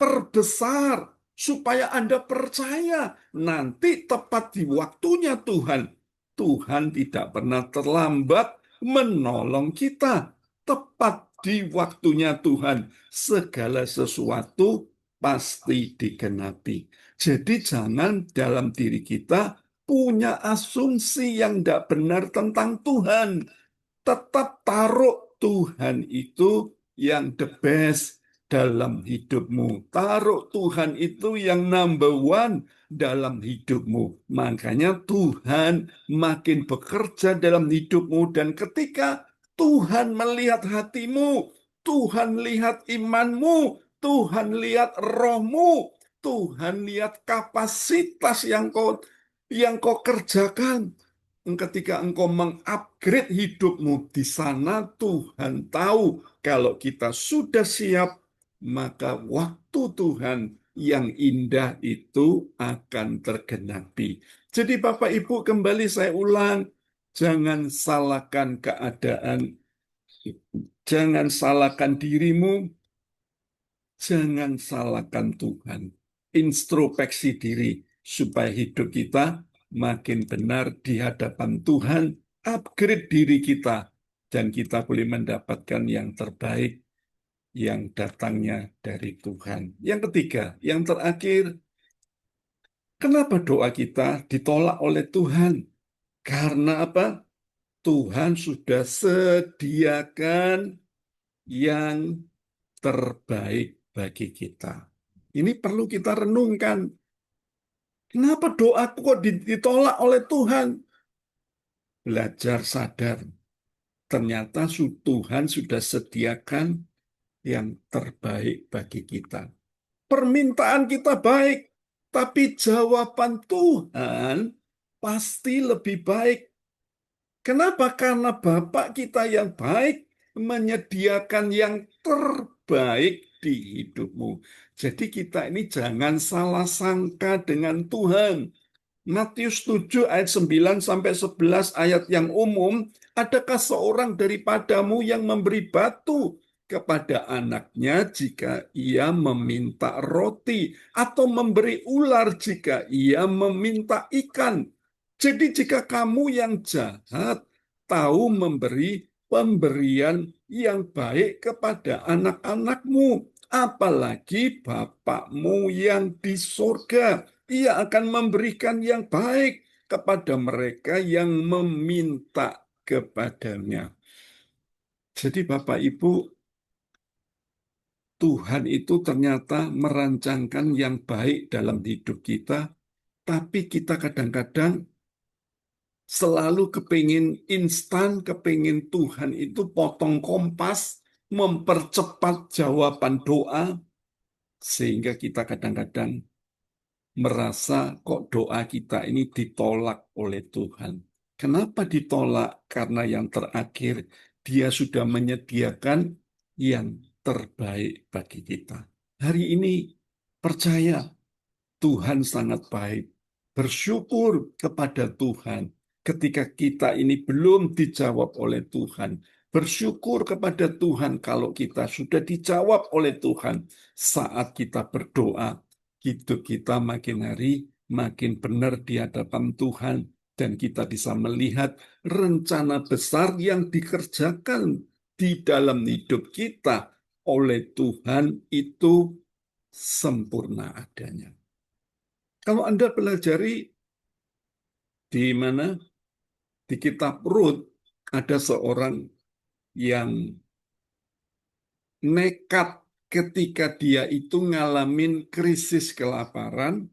perbesar supaya Anda percaya nanti tepat di waktunya Tuhan. Tuhan tidak pernah terlambat menolong kita. Tepat di waktunya Tuhan, segala sesuatu pasti digenapi. Jadi jangan dalam diri kita punya asumsi yang tidak benar tentang Tuhan. Tetap taruh Tuhan itu yang the best dalam hidupmu. Taruh Tuhan itu yang number one dalam hidupmu. Makanya Tuhan makin bekerja dalam hidupmu, dan ketika Tuhan melihat hatimu, Tuhan lihat imanmu, Tuhan lihat rohmu, Tuhan lihat kapasitas yang kau kerjakan. Ketika engkau mengupgrade hidupmu, di sana Tuhan tahu kalau kita sudah siap, maka waktu Tuhan yang indah itu akan tergenapi. Jadi Bapak Ibu, kembali saya ulang, jangan salahkan keadaan, jangan salahkan dirimu, jangan salahkan Tuhan. Introspeksi diri supaya hidup kita makin benar di hadapan Tuhan, upgrade diri kita, dan kita boleh mendapatkan yang terbaik yang datangnya dari Tuhan. Yang ketiga, yang terakhir, kenapa doa kita ditolak oleh Tuhan? Karena apa? Tuhan sudah sediakan yang terbaik bagi kita. Ini perlu kita renungkan. Kenapa doaku kok ditolak oleh Tuhan? Belajar sadar, ternyata Tuhan sudah sediakan yang terbaik bagi kita. Permintaan kita baik, tapi jawaban Tuhan pasti lebih baik. Kenapa? Karena Bapak kita yang baik menyediakan yang terbaik di hidupmu. Jadi kita ini jangan salah sangka dengan Tuhan. Matius 7 ayat 9 sampai 11 ayat yang umum, adakah seorang daripadamu yang memberi batu kepada anaknya jika ia meminta roti, atau memberi ular jika ia meminta ikan? Jadi jika kamu yang jahat tahu memberi pemberian yang baik kepada anak-anakmu, apalagi Bapakmu yang di surga, ia akan memberikan yang baik kepada mereka yang meminta kepadanya. Jadi Bapak Ibu, Tuhan itu ternyata merancangkan yang baik dalam hidup kita, tapi kita kadang-kadang selalu kepingin instan, kepingin Tuhan itu potong kompas, mempercepat jawaban doa, sehingga kita kadang-kadang merasa kok doa kita ini ditolak oleh Tuhan. Kenapa ditolak? Karena yang terakhir, Dia sudah menyediakan yang terbaik bagi kita. Hari ini percaya Tuhan sangat baik. Bersyukur kepada Tuhan ketika kita ini belum dijawab oleh Tuhan. Bersyukur kepada Tuhan kalau kita sudah dijawab oleh Tuhan saat kita berdoa. Hidup kita makin hari makin benar di hadapan Tuhan, dan kita bisa melihat rencana besar yang dikerjakan di dalam hidup kita oleh Tuhan itu sempurna adanya. Kalau Anda pelajari di mana, di kitab Rut, ada seorang yang nekat ketika dia itu ngalamin krisis kelaparan.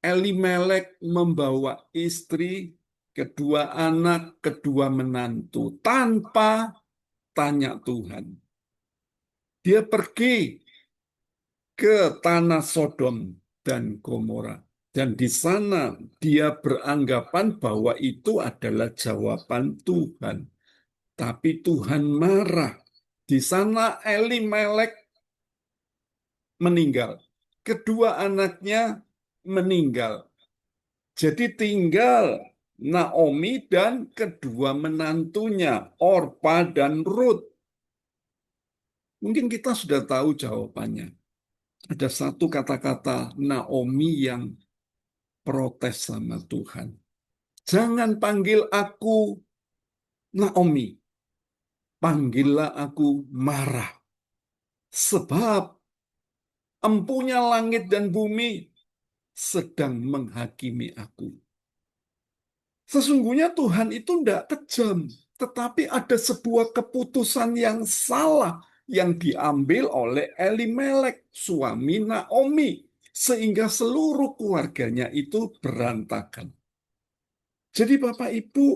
Elimelek membawa istri, kedua anak, kedua menantu tanpa tanya Tuhan. Dia pergi ke tanah Sodom dan Gomora. Dan di sana dia beranggapan bahwa itu adalah jawaban Tuhan. Tapi Tuhan marah. Di sana Elimelek meninggal. Kedua anaknya meninggal. Jadi tinggal Naomi dan kedua menantunya, Orpa dan Rut. Mungkin kita sudah tahu jawabannya. Ada satu kata-kata Naomi yang protes sama Tuhan. Jangan panggil aku Naomi, panggillah aku Mara. Sebab empunya langit dan bumi sedang menghakimi aku. Sesungguhnya Tuhan itu tidak kejam, tetapi ada sebuah keputusan yang salah yang diambil oleh Elimelek, suami Naomi, sehingga seluruh keluarganya itu berantakan. Jadi Bapak Ibu,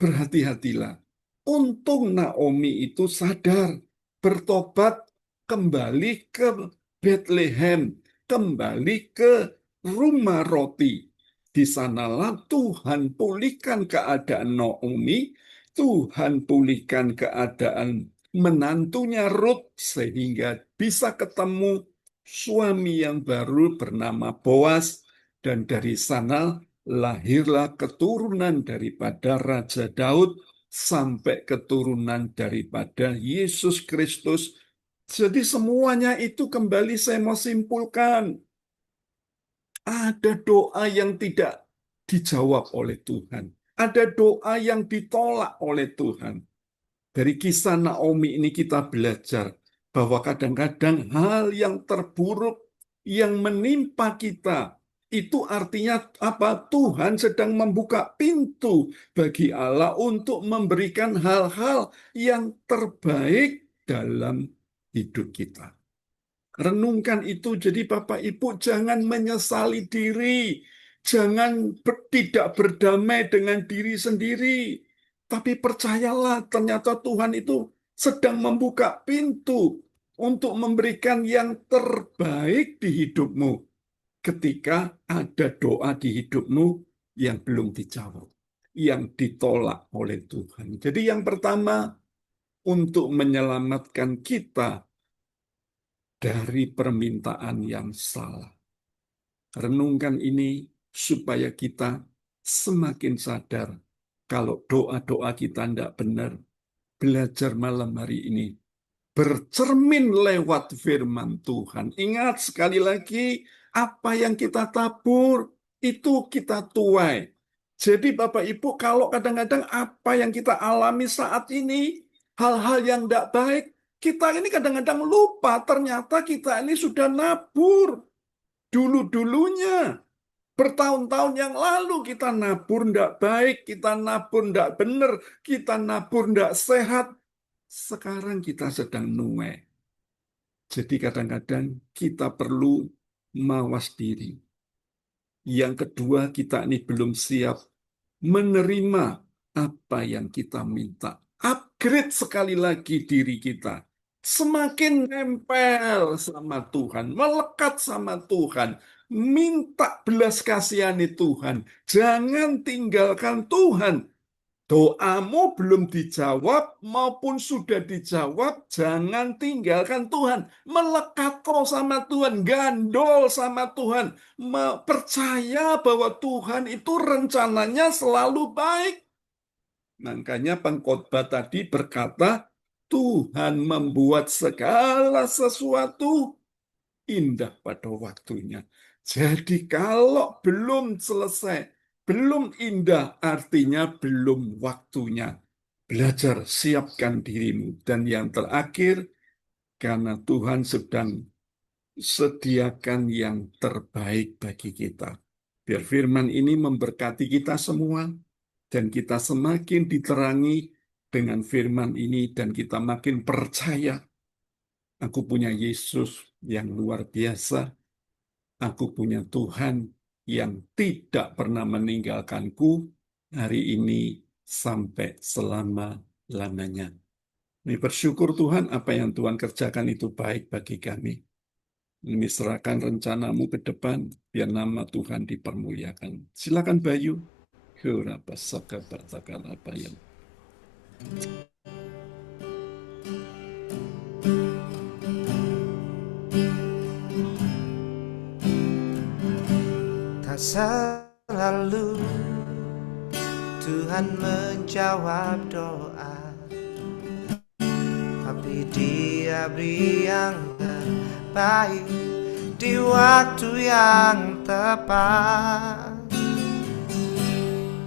berhati-hatilah. Untung Naomi itu sadar, bertobat, kembali ke Bethlehem, kembali ke rumah roti. Di sanalah Tuhan pulihkan keadaan Naomi, Tuhan pulihkan keadaan menantunya Ruth, sehingga bisa ketemu suami yang baru bernama Boas, dan dari sana lahirlah keturunan daripada Raja Daud sampai keturunan daripada Yesus Kristus. Jadi semuanya itu kembali saya mau simpulkan. Ada doa yang tidak dijawab oleh Tuhan. Ada doa yang ditolak oleh Tuhan. Dari kisah Naomi ini kita belajar bahwa kadang-kadang hal yang terburuk yang menimpa kita itu artinya apa? Tuhan sedang membuka pintu bagi Allah untuk memberikan hal-hal yang terbaik dalam hidup kita. Renungkan itu, jadi Bapak Ibu jangan menyesali diri, jangan tidak berdamai dengan diri sendiri, tapi percayalah ternyata Tuhan itu sedang membuka pintu untuk memberikan yang terbaik di hidupmu ketika ada doa di hidupmu yang belum dijawab, yang ditolak oleh Tuhan. Jadi yang pertama, untuk menyelamatkan kita dari permintaan yang salah. Renungkan ini supaya kita semakin sadar kalau doa-doa kita tidak benar. Belajar malam hari ini. Bercermin lewat firman Tuhan. Ingat sekali lagi, apa yang kita tabur, itu kita tuai. Jadi Bapak Ibu, kalau kadang-kadang apa yang kita alami saat ini, hal-hal yang tidak baik, kita ini kadang-kadang lupa, ternyata kita ini sudah nabur. Dulu-dulunya, bertahun-tahun yang lalu kita nabur tidak baik, kita nabur tidak benar, kita nabur tidak sehat. Sekarang kita sedang nuai. Jadi kadang-kadang kita perlu mawas diri. Yang kedua, kita ini belum siap menerima apa yang kita minta. Upgrade sekali lagi diri kita. Semakin nempel sama Tuhan, melekat sama Tuhan, minta belas kasihani Tuhan. Jangan tinggalkan Tuhan. Doamu belum dijawab maupun sudah dijawab, jangan tinggalkan Tuhan. Melekat terus sama Tuhan, gandol sama Tuhan. Percaya bahwa Tuhan itu rencananya selalu baik. Makanya pengkhotbah tadi berkata, Tuhan membuat segala sesuatu indah pada waktunya. Jadi kalau belum selesai, belum indah, artinya belum waktunya. Belajar, siapkan dirimu. Dan yang terakhir, karena Tuhan sedang sediakan yang terbaik bagi kita. Biar firman ini memberkati kita semua, dan kita semakin diterangi dengan firman ini, dan kita makin percaya, aku punya Yesus yang luar biasa, aku punya Tuhan yang tidak pernah meninggalkanku hari ini sampai selama-lamanya. Ini bersyukur Tuhan, apa yang Tuhan kerjakan itu baik bagi kami. Ini serahkan rencanamu ke depan, biar nama Tuhan dipermuliakan. Silakan Bayu. Apa yang Tak selalu Tuhan menjawab doa, tapi Dia Dia beri yang terbaik di waktu yang tepat.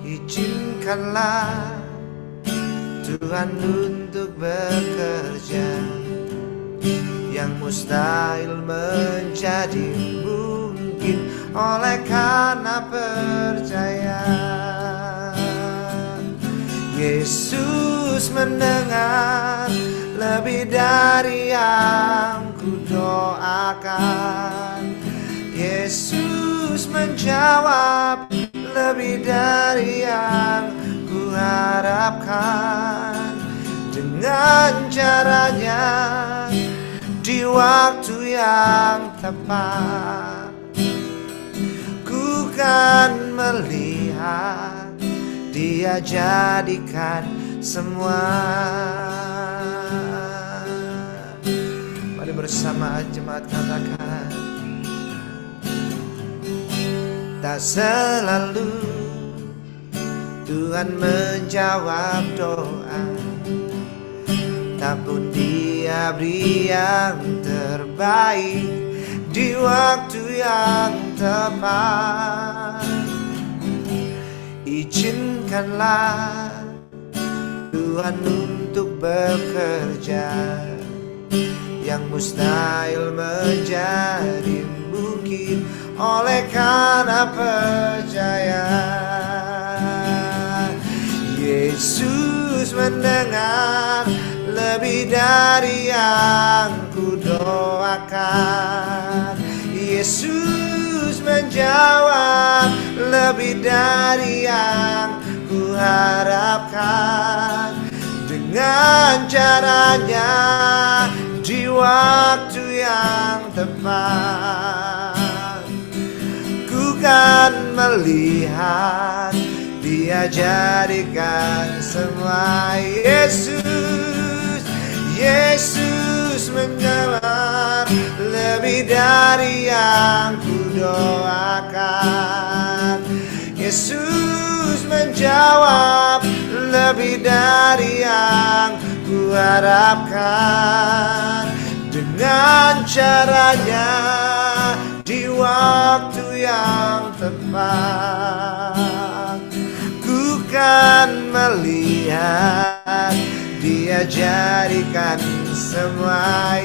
Izinkanlah Tuhan untuk bekerja, yang mustahil menjadi mungkin oleh karena percaya. Yesus mendengar lebih dari yang kudoakan. Yesus menjawab lebih dari yang kuharapkan. Dengan caranya di waktu yang tepat, ku kan melihat Dia jadikan semua. Mari bersama jemaat katakan, tak selalu Tuhan menjawab doa, namun Dia beri yang terbaik di waktu yang tepat. Izinkanlah Tuhan untuk bekerja, yang mustahil menjadi mungkin oleh karena percaya. Yesus mendengar lebih dari yang kudoakan. Yesus menjawab lebih dari yang kuharapkan. Dengan caranya di waktu yang tepat, ku kan melihat Dia jadikan semua. Yesus menjawab lebih dari yang kudoakan. Yesus menjawab lebih dari yang kuharapkan. Dengan caranya di waktu yang tepat, ku kan melihat Dia jadikan semua.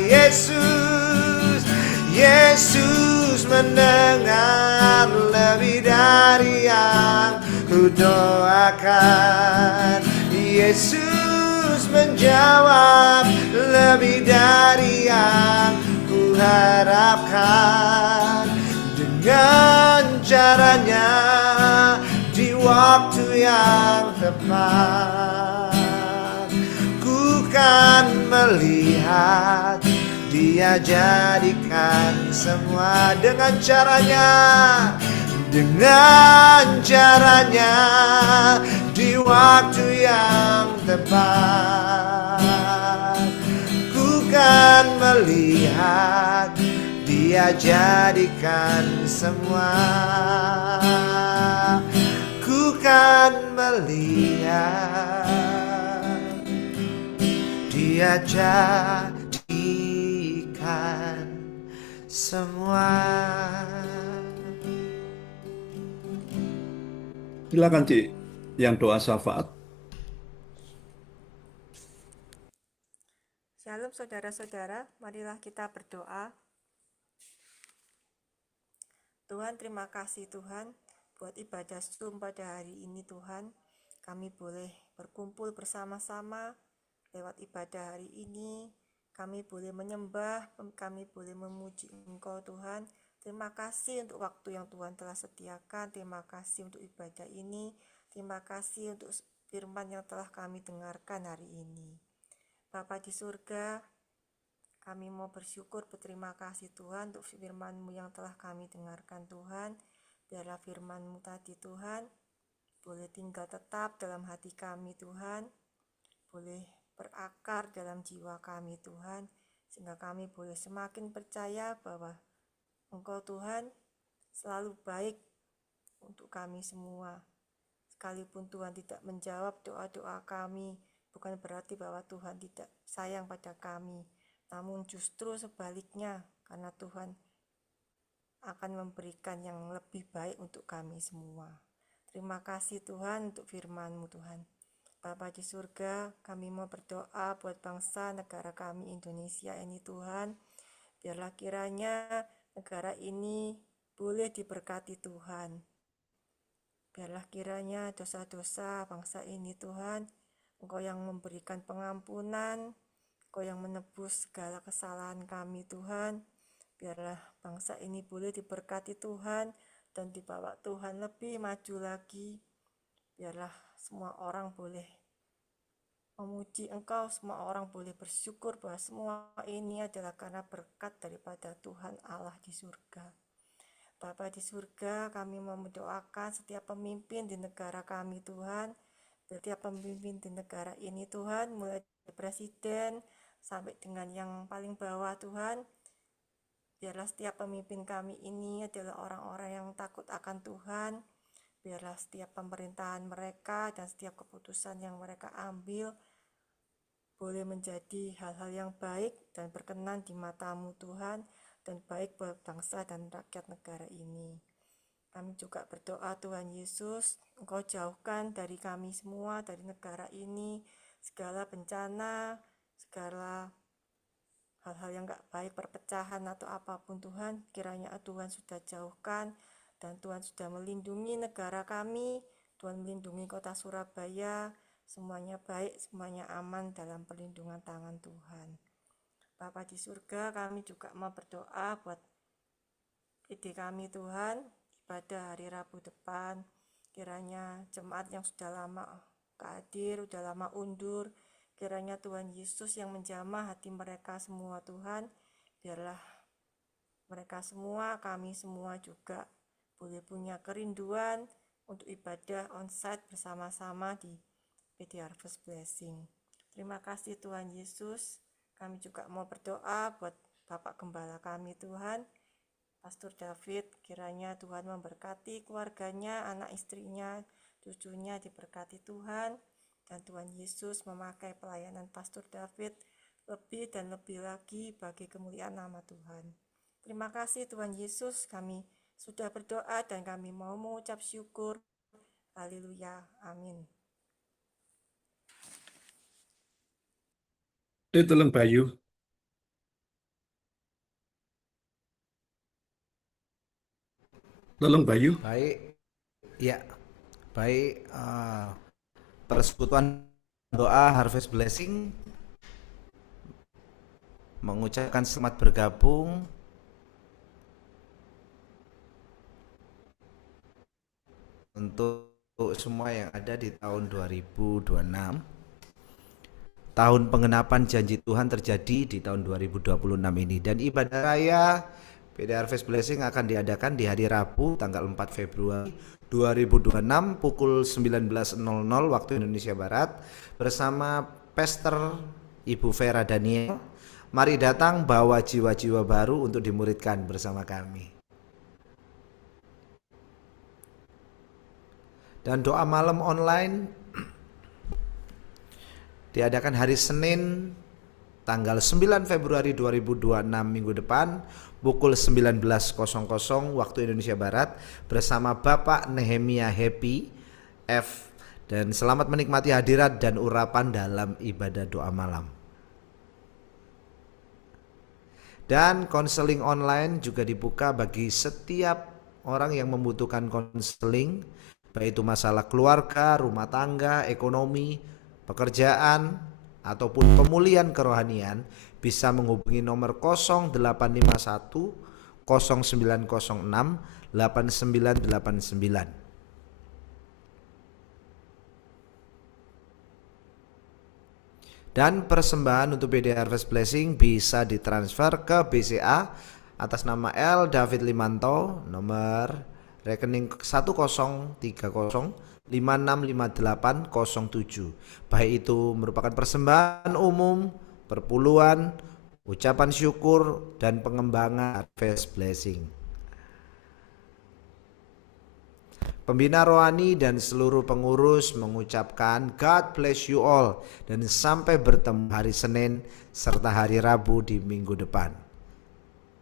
Yesus mendengar lebih dari yang kudoakan. Yesus menjawab lebih dari yang kuharapkan. Dengan caranya di waktu yang tepat, ku kan melihat Dia jadikan semua. Dengan caranya di waktu yang tepat, ku kan melihat Dia jadikan semua. Ku kan melihat Dia jadikan semua. Silakan Cik, yang doa syafaat. Shalom saudara-saudara, marilah kita berdoa. Tuhan, terima kasih Tuhan buat ibadah Zoom pada hari ini Tuhan. Kami boleh berkumpul bersama-sama lewat ibadah hari ini. Kami boleh menyembah, kami boleh memuji Engkau Tuhan. Terima kasih untuk waktu yang Tuhan telah sediakan. Terima kasih untuk ibadah ini. Terima kasih untuk firman yang telah kami dengarkan hari ini. Bapa di surga, kami mau bersyukur, berterima kasih Tuhan untuk firman-Mu yang telah kami dengarkan Tuhan. Biarlah firman-Mu tadi Tuhan boleh tinggal tetap dalam hati kami Tuhan, boleh berakar dalam jiwa kami Tuhan, sehingga kami boleh semakin percaya bahwa Engkau Tuhan selalu baik untuk kami semua. Sekalipun Tuhan tidak menjawab doa-doa kami, bukan berarti bahwa Tuhan tidak sayang pada kami. namun justru sebaliknya, karena Tuhan akan memberikan yang lebih baik untuk kami semua. Terima kasih Tuhan untuk firman-Mu Tuhan. Bapa di surga, kami mau berdoa buat bangsa negara kami Indonesia ini Tuhan. Biarlah kiranya negara ini boleh diberkati Tuhan. Biarlah kiranya dosa-dosa bangsa ini Tuhan, Engkau yang memberikan pengampunan, Engkau yang menebus segala kesalahan kami Tuhan. Biarlah bangsa ini boleh diberkati Tuhan dan dibawa Tuhan lebih maju lagi. Biarlah semua orang boleh memuji Engkau, semua orang boleh bersyukur bahwa semua ini adalah karena berkat daripada Tuhan Allah di surga. Bapa di surga, kami mau mendoakan setiap pemimpin di negara kami Tuhan, setiap pemimpin di negara ini Tuhan, mulai dari presiden sampai dengan yang paling bawah Tuhan. Biarlah setiap pemimpin kami ini adalah orang-orang yang takut akan Tuhan. Biarlah setiap pemerintahan mereka dan setiap keputusan yang mereka ambil boleh menjadi hal-hal yang baik dan berkenan di mata-Mu Tuhan, dan baik buat bangsa dan rakyat negara ini. Kami juga berdoa Tuhan Yesus, Engkau jauhkan dari kami semua, dari negara ini, segala bencana, segala hal-hal yang gak baik, perpecahan atau apapun Tuhan, kiranya Tuhan sudah jauhkan, dan Tuhan sudah melindungi negara kami, Tuhan melindungi kota Surabaya, semuanya baik, semuanya aman dalam perlindungan tangan Tuhan. Bapa di surga, kami juga mau berdoa buat ide kami Tuhan, ibadah hari Rabu depan, kiranya jemaat yang sudah lama gak hadir, sudah lama undur, kiranya Tuhan Yesus yang menjamah hati mereka semua Tuhan, biarlah mereka semua, kami semua juga boleh punya kerinduan untuk ibadah onsite bersama-sama di PD Harvest Blessing. Terima kasih Tuhan Yesus. Kami juga mau berdoa buat Bapak Gembala kami Tuhan, Pastor David, kiranya Tuhan memberkati keluarganya, anak istrinya, cucunya diberkati Tuhan, dan Tuhan Yesus memakai pelayanan Pastor David lebih dan lebih lagi bagi kemuliaan nama Tuhan. Terima kasih Tuhan Yesus, kami sudah berdoa dan kami mau mengucap syukur. Haleluya, amin. Tolong Bayu. Tolong Bayu. Baik, ya, baik. Persekutuan doa Harvest Blessing mengucapkan selamat bergabung untuk semua yang ada di tahun 2026. Tahun penggenapan janji Tuhan terjadi di tahun 2026 ini, dan ibadah raya PD Harvest Blessing akan diadakan di hari Rabu tanggal 4 Februari 2026 pukul 19.00 waktu Indonesia Barat bersama Pastor Ibu Vera Daniel. Mari datang bawa jiwa-jiwa baru untuk dimuridkan bersama kami. Dan doa malam online diadakan hari Senin tanggal 9 Februari 2026 minggu depan pukul 19.00 waktu Indonesia Barat bersama Bapak Nehemia Happy F, dan selamat menikmati hadirat dan urapan dalam ibadah doa malam. Dan konseling online juga dibuka bagi setiap orang yang membutuhkan konseling, baik itu masalah keluarga, rumah tangga, ekonomi, pekerjaan, ataupun pemulihan kerohanian, bisa menghubungi nomor 0851 0906 8989. Dan persembahan untuk PD Harvest Blessing bisa ditransfer ke BCA atas nama L. David Limanto, nomor rekening 1030565807. Baik itu merupakan persembahan umum, perpuluhan, ucapan syukur, dan pengembangan Harvest Blessing. Pembina rohani dan seluruh pengurus mengucapkan God bless you all dan sampai bertemu hari Senin serta hari Rabu di minggu depan.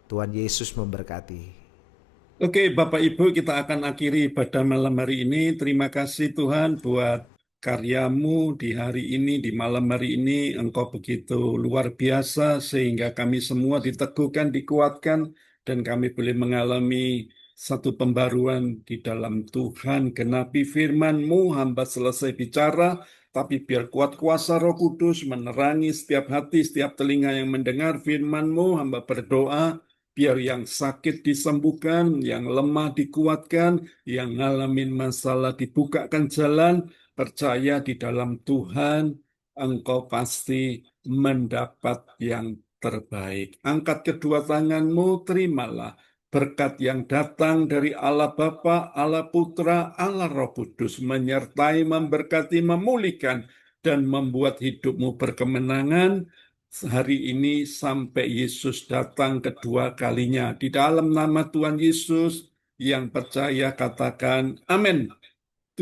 Tuhan Yesus memberkati. Oke, Bapak Ibu, kita akan akhiri pada malam hari ini. Terima kasih Tuhan buat karyamu di hari ini, di malam hari ini. Engkau begitu luar biasa sehingga kami semua diteguhkan, dikuatkan, dan kami boleh mengalami satu pembaruan di dalam Tuhan. Genapi firman-Mu, hamba selesai bicara, tapi biar kuat kuasa Roh Kudus menerangi setiap hati, setiap telinga yang mendengar firman-Mu. Hamba berdoa, biar yang sakit disembuhkan, yang lemah dikuatkan, yang ngalamin masalah dibukakan jalan, percaya di dalam Tuhan, engkau pasti mendapat yang terbaik. Angkat kedua tanganmu, terimalah berkat yang datang dari Allah Bapa, Allah Putra, Allah Roh Kudus, menyertai, memberkati, memulihkan, dan membuat hidupmu berkemenangan hari ini sampai Yesus datang kedua kalinya. Di dalam nama Tuhan Yesus, yang percaya katakan amin.